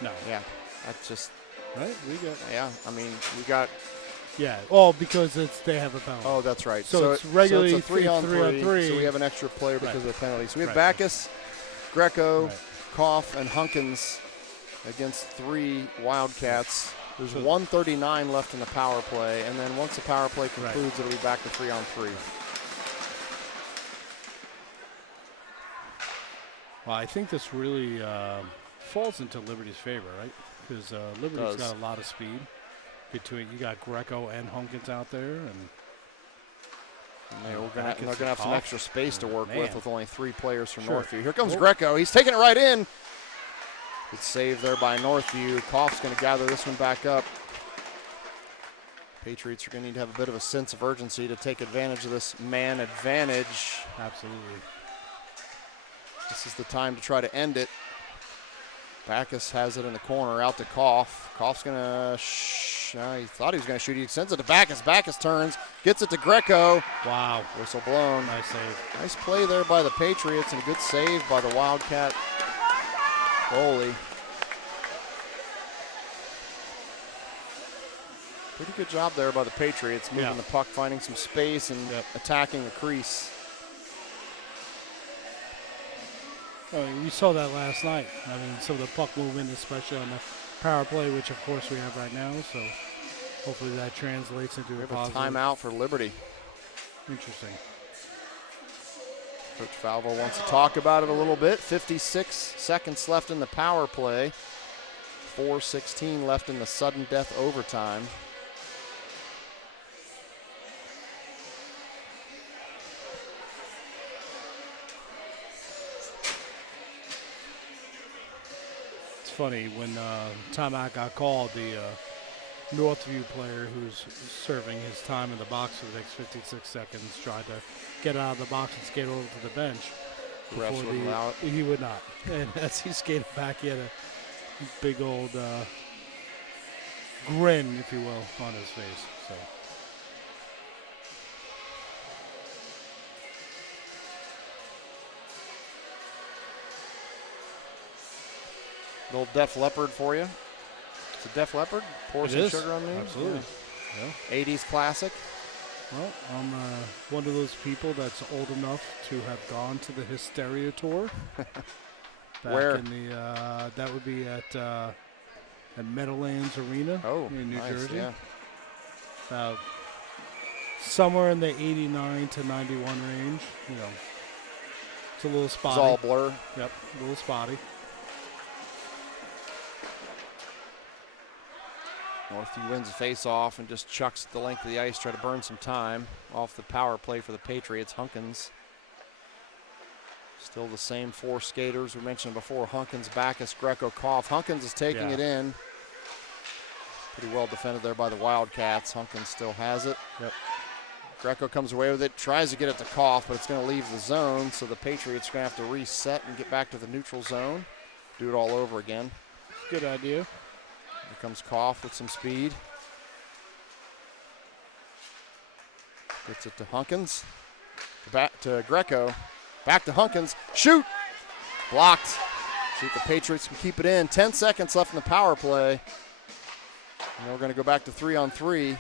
No. Yeah, that's just, Right? We got. yeah, I mean, we got, Yeah. Oh, because they have a penalty. oh, that's right. So it's regularly so it's a 3-on-3, 3-on-3. so we have an extra player because Right. of the penalty. So we have Right. Backus, Greco, Right. Koff, and Hunkins against 3 Wildcats. There's So- 1:39 left in the power play, and then once the power play concludes, it'll be back to 3-on-3. Well, I think this really falls into Liberty's favor, right? Because Liberty's Does. got a lot of speed. Between you got Greco and Hunkins out there, and They're going Backus to and have some Koff. extra space to work Man. with only 3 players from Sure. Northview. Here comes Whoa. Greco. He's taking it right in. Good save there by Northview. Koff's going to gather this one back up. Patriots are going to need to have a bit of a sense of urgency to take advantage of this man advantage. absolutely. This is the time to try to end it. Backus has it in the corner, out to Koff. Koff's going to, he thought he was going to shoot. He sends it to Backus. Backus turns, gets it to Greco. Wow. Whistle blown. Nice save. Nice play there by the Patriots and a good save by the Wildcat goalie. Pretty good job there by the Patriots, moving Yeah. the puck, finding some space, and attacking the crease. Oh, you saw that last night. I mean, some of the puck movement, especially on the power play, which of course we have right now. So hopefully that translates into We a have a positive. timeout for Liberty. Interesting. Coach Falvo wants to talk about it a little bit. 56 seconds left in the power play. 4:16 left in the sudden death overtime. funny when timeout got called. The Northview player who's serving his time in the box for the next 56 seconds tried to get out of the box and skate over to the bench. The refs wouldn't allow it. He would not. And as he skated back, he had a big old grin, if you will, on his face. So. Little Def Leppard for you. It's a Def Leppard. Pour some sugar on me. Absolutely. Yeah. 80s classic. Well, I'm one of those people that's old enough to have gone to the Hysteria tour. Where? In the, that would be at Meadowlands Arena in New Jersey. Yeah. About somewhere in the 89 to 91 range. You know, it's a little spotty. It's all blur. Yep, a little spotty. Northview wins the face-off and just chucks the length of the ice, try to burn some time off the power play for the Patriots. Hunkins. Still the same four skaters we mentioned before. Hunkins, Backus, Greco, Koff. Hunkins is taking it in. Pretty well defended there by the Wildcats. Hunkins still has it. Yep. Greco comes away with it, tries to get it to Koff, but it's going to leave the zone, so the Patriots are going to have to reset and get back to the neutral zone. Do it all over again. Good idea. Here comes Koff with some speed. Gets it to Hunkins. Back to Greco. Back to Hunkins. Shoot! Blocked. See if the Patriots can keep it in. 10 seconds left in the power play. And we're going to go back to 3-on-3.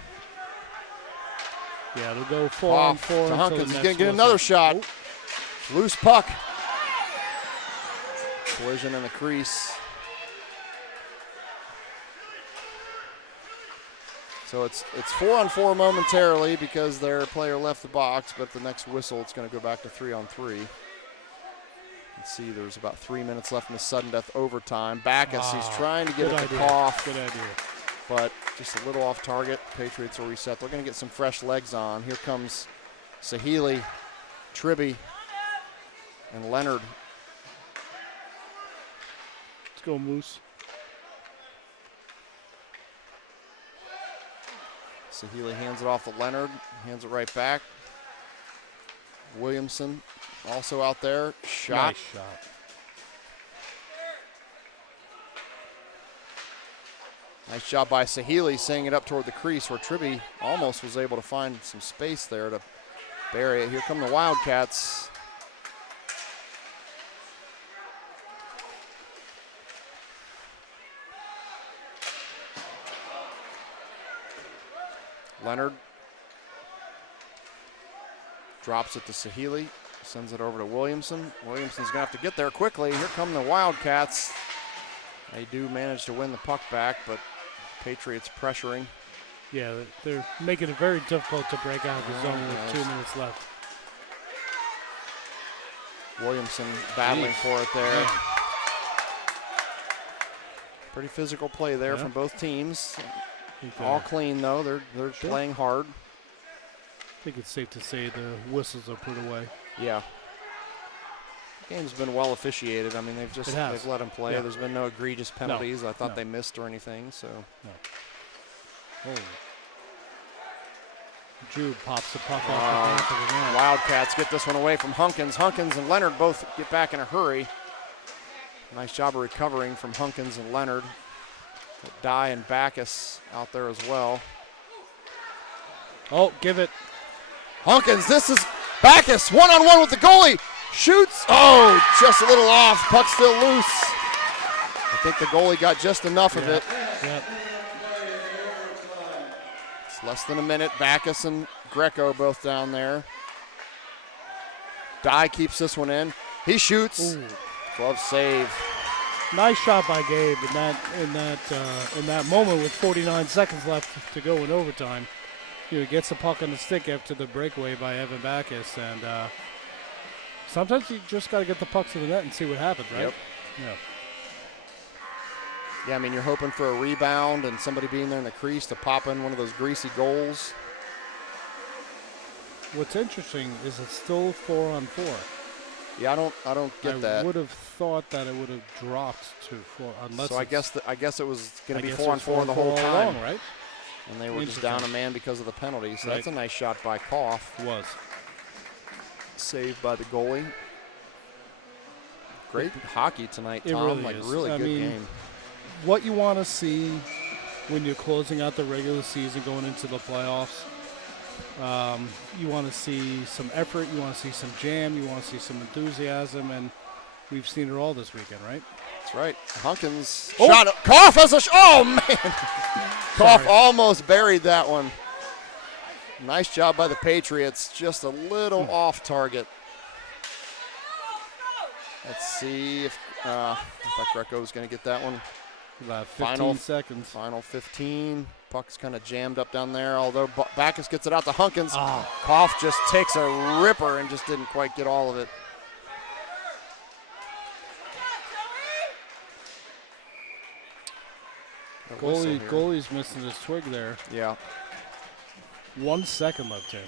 Yeah, it'll go 4-on-4 to Hunkins. He's going to get another shot. Ooh. Loose puck. Collision in the crease. So it's 4-on-4 momentarily because their player left the box, but the next whistle it's going to go back to 3-on-3. Let's see, there's about 3 minutes left in the sudden death overtime. Backus, he's trying to get it to Koff. Good idea. But just a little off target. Patriots will reset. They're going to get some fresh legs on. Here comes Sahili, Tribby, and Leonard. Let's go, Moose. Sahili hands it off to Leonard, hands it right back. Williamson also out there. Shot. Nice shot. Nice job by Sahili, sending it up toward the crease where Tribby almost was able to find some space there to bury it. Here come the Wildcats. Leonard drops it to Sahili, sends it over to Williamson. Williamson's going to have to get there quickly. Here come the Wildcats. They do manage to win the puck back, but Patriots pressuring. Yeah, they're making it very difficult to break out of the zone with 2 minutes left. Williamson battling for it there. Yeah. Pretty physical play there from both teams. All clean, though. They're playing hard. I think it's safe to say the whistles are put away. Yeah. The game's been well officiated. I mean, they've let them play. Yeah. There's been no egregious penalties. I thought they missed or anything. So. No. Oh. Jude pops the puck off the back of the net. Wildcats get this one away from Hunkins. Hunkins and Leonard both get back in a hurry. Nice job of recovering from Hunkins and Leonard. Dye and Backus out there as well. Oh, give it. Hunkins, this is Backus, one-on-one with the goalie. Shoots. Oh, just a little off. Puck still loose. I think the goalie got just enough of it. Yep. It's less than a minute. Backus and Greco both down there. Dye keeps this one in. He shoots. Ooh. Glove save. Nice shot by Gabe in that moment with 49 seconds left to go in overtime. He gets the puck on the stick after the breakaway by Evan Backus, and sometimes you just got to get the puck to the net and see what happens, right? Yep. Yeah, I mean, you're hoping for a rebound and somebody being there in the crease to pop in one of those greasy goals. What's interesting is it's still 4-on-4. Yeah, I don't get that. I would have thought that it would have dropped to 4, unless. So I guess it was going to be guess 4 on 4 the whole all time, along, right? and they were just down a man because of the penalty. So Right. that's a nice shot by Koff. Was. Saved by the goalie. Great hockey tonight, It Tom. really like is. really I good mean, game. What you want to see when you're closing out the regular season, going into the playoffs. You want to see some effort. You want to see some jam. You want to see some enthusiasm, and we've seen it all this weekend, right? That's right. Hunkins shot it. Koff has a oh man. Koff almost buried that one. Nice job by the Patriots. Just a little off target. Let's see if Greco's going to get that one. About 15 seconds. Final 15. Puck's kind of jammed up down there, although Backus gets it out to Hunkins. Oh. Koff just takes a ripper and just didn't quite get all of it. Goalie's missing his twig there. Yeah. 1 second left, Tim.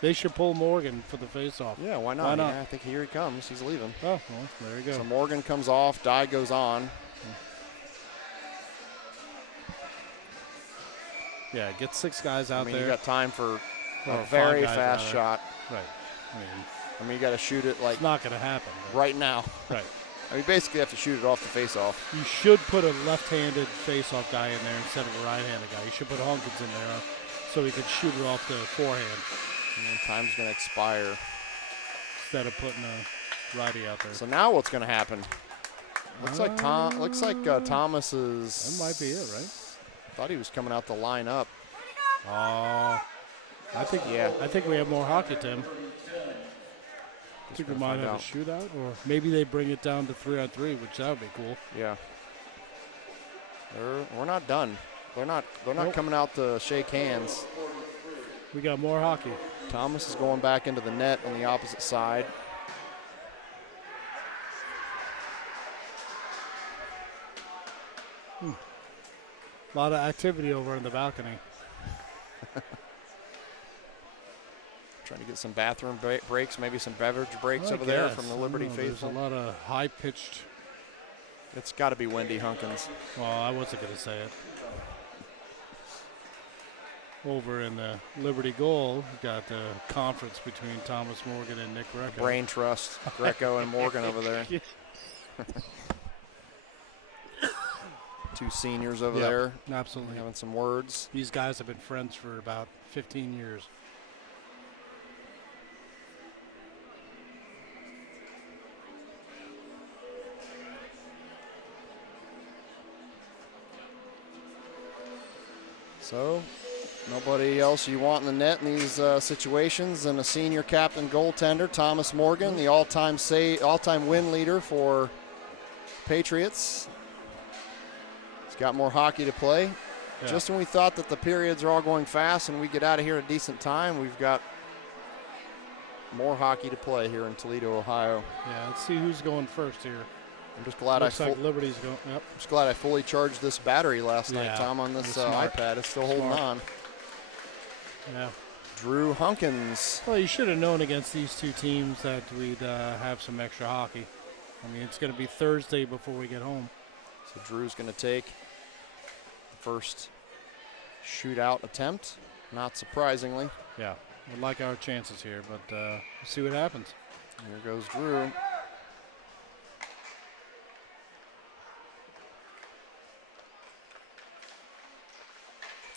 They should pull Morgan for the faceoff. Yeah, why not? Why not? Yeah, I think here he comes. He's leaving. Oh, well, there you go. So Morgan comes off. Dye goes on. Yeah, get 6 guys out You there. got time for Well, a 5 very guys fast out shot. Right. You got to shoot it like It's not going to happen. right now. Right. Basically have to shoot it off the face-off. You should put a left-handed face-off guy in there instead of a right-handed guy. You should put Hunkins in there so he could shoot it off the forehand. And then time's going to expire. Instead of putting a righty out there. So now what's going to happen? Looks like Thomas is. That might be it, right? Thought he was coming out the lineup. Oh, I think we have more hockey, Tim. I think we might have a shootout, or maybe they bring it down to 3-on-3, which that would be cool. Yeah. We're not done. They're not Nope. coming out to shake hands. We got more hockey. Thomas is going back into the net on the opposite side. A lot of activity over in the balcony. Trying to get some bathroom breaks, maybe some beverage breaks over there from the Liberty faithful. There's a lot of high-pitched. It's got to be Wendy Hunkins. Well, I wasn't going to say it. Over in the Liberty goal, we got the conference between Thomas Morgan and Nick Greco. Brain trust, Greco and Morgan over there. Two seniors over there. Absolutely. Having some words. These guys have been friends for about 15 years. So, nobody else you want in the net in these situations than a senior captain goaltender, Thomas Morgan, the all-time win leader for Patriots. He's got more hockey to play. Yeah. Just when we thought that the periods are all going fast and we get out of here at a decent time, we've got more hockey to play here in Toledo, Ohio. Yeah, let's see who's going first here. I'm just glad Liberty's going. Yep. I'm just glad I fully charged this battery last night, Tom, on this iPad. It's still holding on. Yeah. Drew Hunkins. Well, you should have known against these two teams that we'd have some extra hockey. I mean, it's going to be Thursday before we get home. So Drew's going to take the first shootout attempt, not surprisingly. Yeah, we like our chances here, but we'll see what happens. Here goes Drew.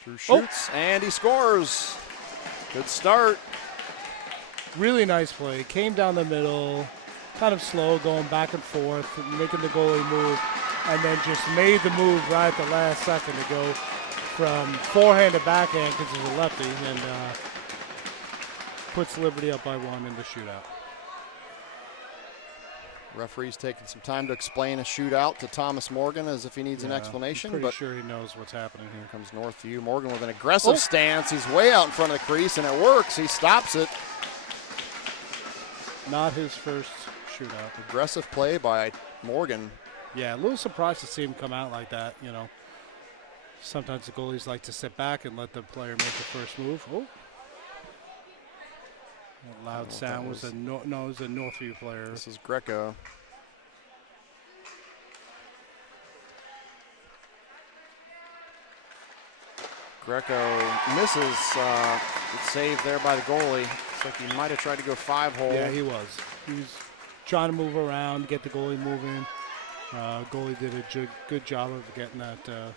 Drew shoots, and he scores. Good start. Really nice play. Came down the middle, kind of slow, going back and forth, making the goalie move, and then just made the move right at the last second to go from forehand to backhand because he's a lefty, and puts Liberty up by 1 in the shootout. Referee's taking some time to explain a shootout to Thomas Morgan as if he needs an explanation. I'm pretty sure he knows what's happening here. Here comes Northview. Morgan with an aggressive stance. He's way out in front of the crease, and it works. He stops it. Not his first shootout. Aggressive play by Morgan. Yeah, a little surprised to see him come out like that, you know. Sometimes the goalies like to sit back and let the player make the first move. Oh. That loud sound was it was a Northview player. This is Greco. Greco misses. It's saved there by the goalie. Looks like he might have tried to go 5-hole. Yeah, he was. He was trying to move around, get the goalie moving. Goalie did a good job of getting that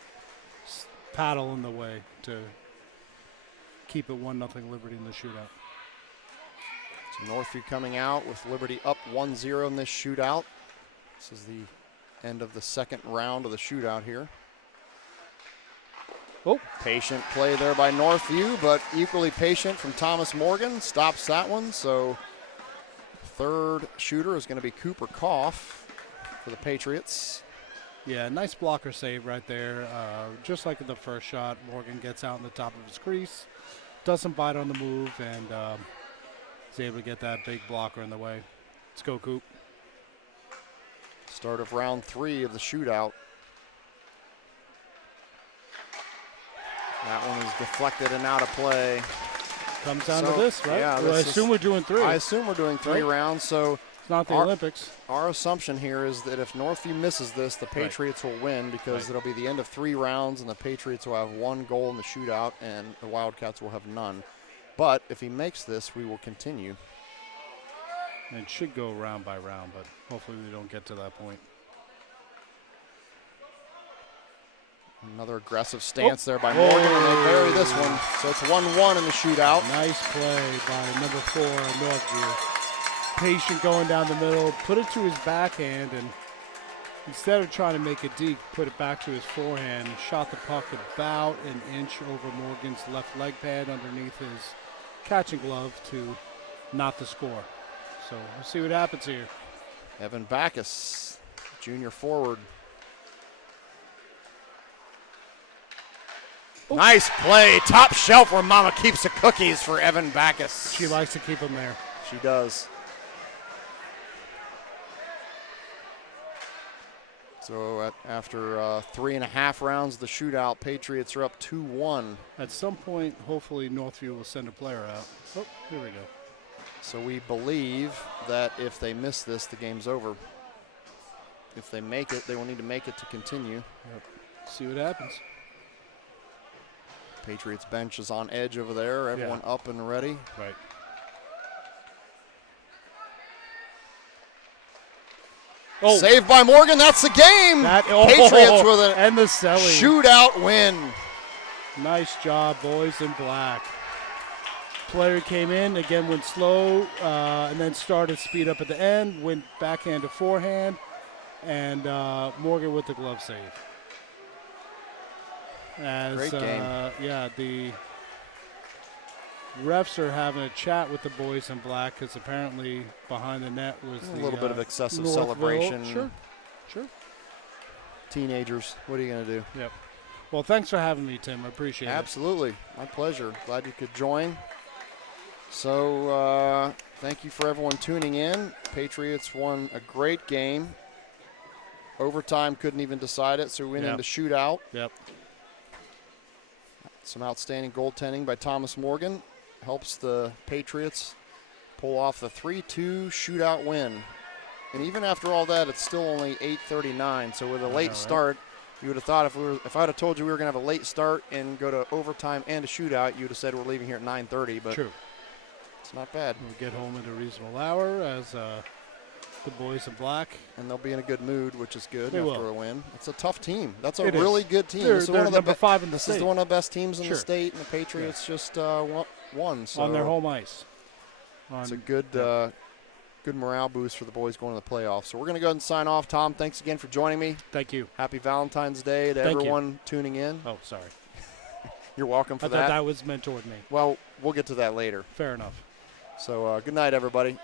paddle in the way to keep it 1-0 Liberty in the shootout. So Northview coming out with Liberty up 1-0 in this shootout. This is the end of the second round of the shootout here. Oh, patient play there by Northview, but equally patient from Thomas Morgan. Stops that one, so third shooter is going to be Cooper Koff for the Patriots. Yeah, nice blocker save right there. Just like in the first shot, Morgan gets out in the top of his crease, doesn't bite on the move, and is able to get that big blocker in the way. Let's go, Coop. Start of round 3 of the shootout. That one is deflected and out of play. Comes down to this, right? Yeah, I assume we're doing 3. I assume we're doing 3 rounds, so it's not the Olympics. Our assumption here is that if Northview misses this, the Patriots will win because it'll be the end of 3 rounds and the Patriots will have 1 goal in the shootout and the Wildcats will have none. But if he makes this, we will continue. And it should go round by round, but hopefully we don't get to that point. Another aggressive stance there by Morgan, and they bury this one. So it's 1-1 in the shootout. Nice play by number 4, Northview. Patient going down the middle, put it to his backhand, and instead of trying to make it deep, put it back to his forehand, shot the puck about an inch over Morgan's left leg pad underneath his catching glove to not the score. So we'll see what happens here. Evan Backus, junior forward. Ooh. Nice play, top shelf where Mama keeps the cookies for Evan Backus. She likes to keep them there. She does. So after 3.5 rounds of the shootout, Patriots are up 2-1. At some point, hopefully Northview will send a player out. Oh, here we go. So we believe that if they miss this, the game's over. If they make it, they will need to make it to continue. Yep. See what happens. Patriots bench is on edge over there. Everyone up and ready. Right. Oh. Saved by Morgan. That's the game. Patriots with a shootout win. Nice job, boys in black. Player came in, again went slow, and then started speed up at the end, went backhand to forehand, and Morgan with the glove save. Great game. Yeah, the refs are having a chat with the boys in black because apparently behind the net was a little bit of excessive celebration. Sure. Teenagers, what are you going to do? Yep. Well, thanks for having me, Tim. I appreciate it. Absolutely. My pleasure. Glad you could join. So thank you for everyone tuning in. Patriots won a great game. Overtime couldn't even decide it, so we went into shootout. Yep. Some outstanding goaltending by Thomas Morgan. Helps the Patriots pull off the 3-2 shootout win. And even after all that, it's still only 8:39. So with a late start, you would have thought if I would have told you we were going to have a late start and go to overtime and a shootout, you would have said we're leaving here at 9:30. But true. It's not bad. We'll get home at a reasonable hour as the boys in black. And they'll be in a good mood, which is good after a win. It's a tough team. That's a It really is. good team. They're number 5 in the state. This is one of the best teams in the state, and the Patriots just won. So on their home ice. It's a good good morale boost for the boys going to the playoffs. So we're going to go ahead and sign off. Tom, thanks again for joining me. Thank you. Happy Valentine's Day to everyone tuning in. Oh, sorry. You're welcome for I thought that was meant toward me. Well, we'll get to that later. Fair enough. So good night, everybody.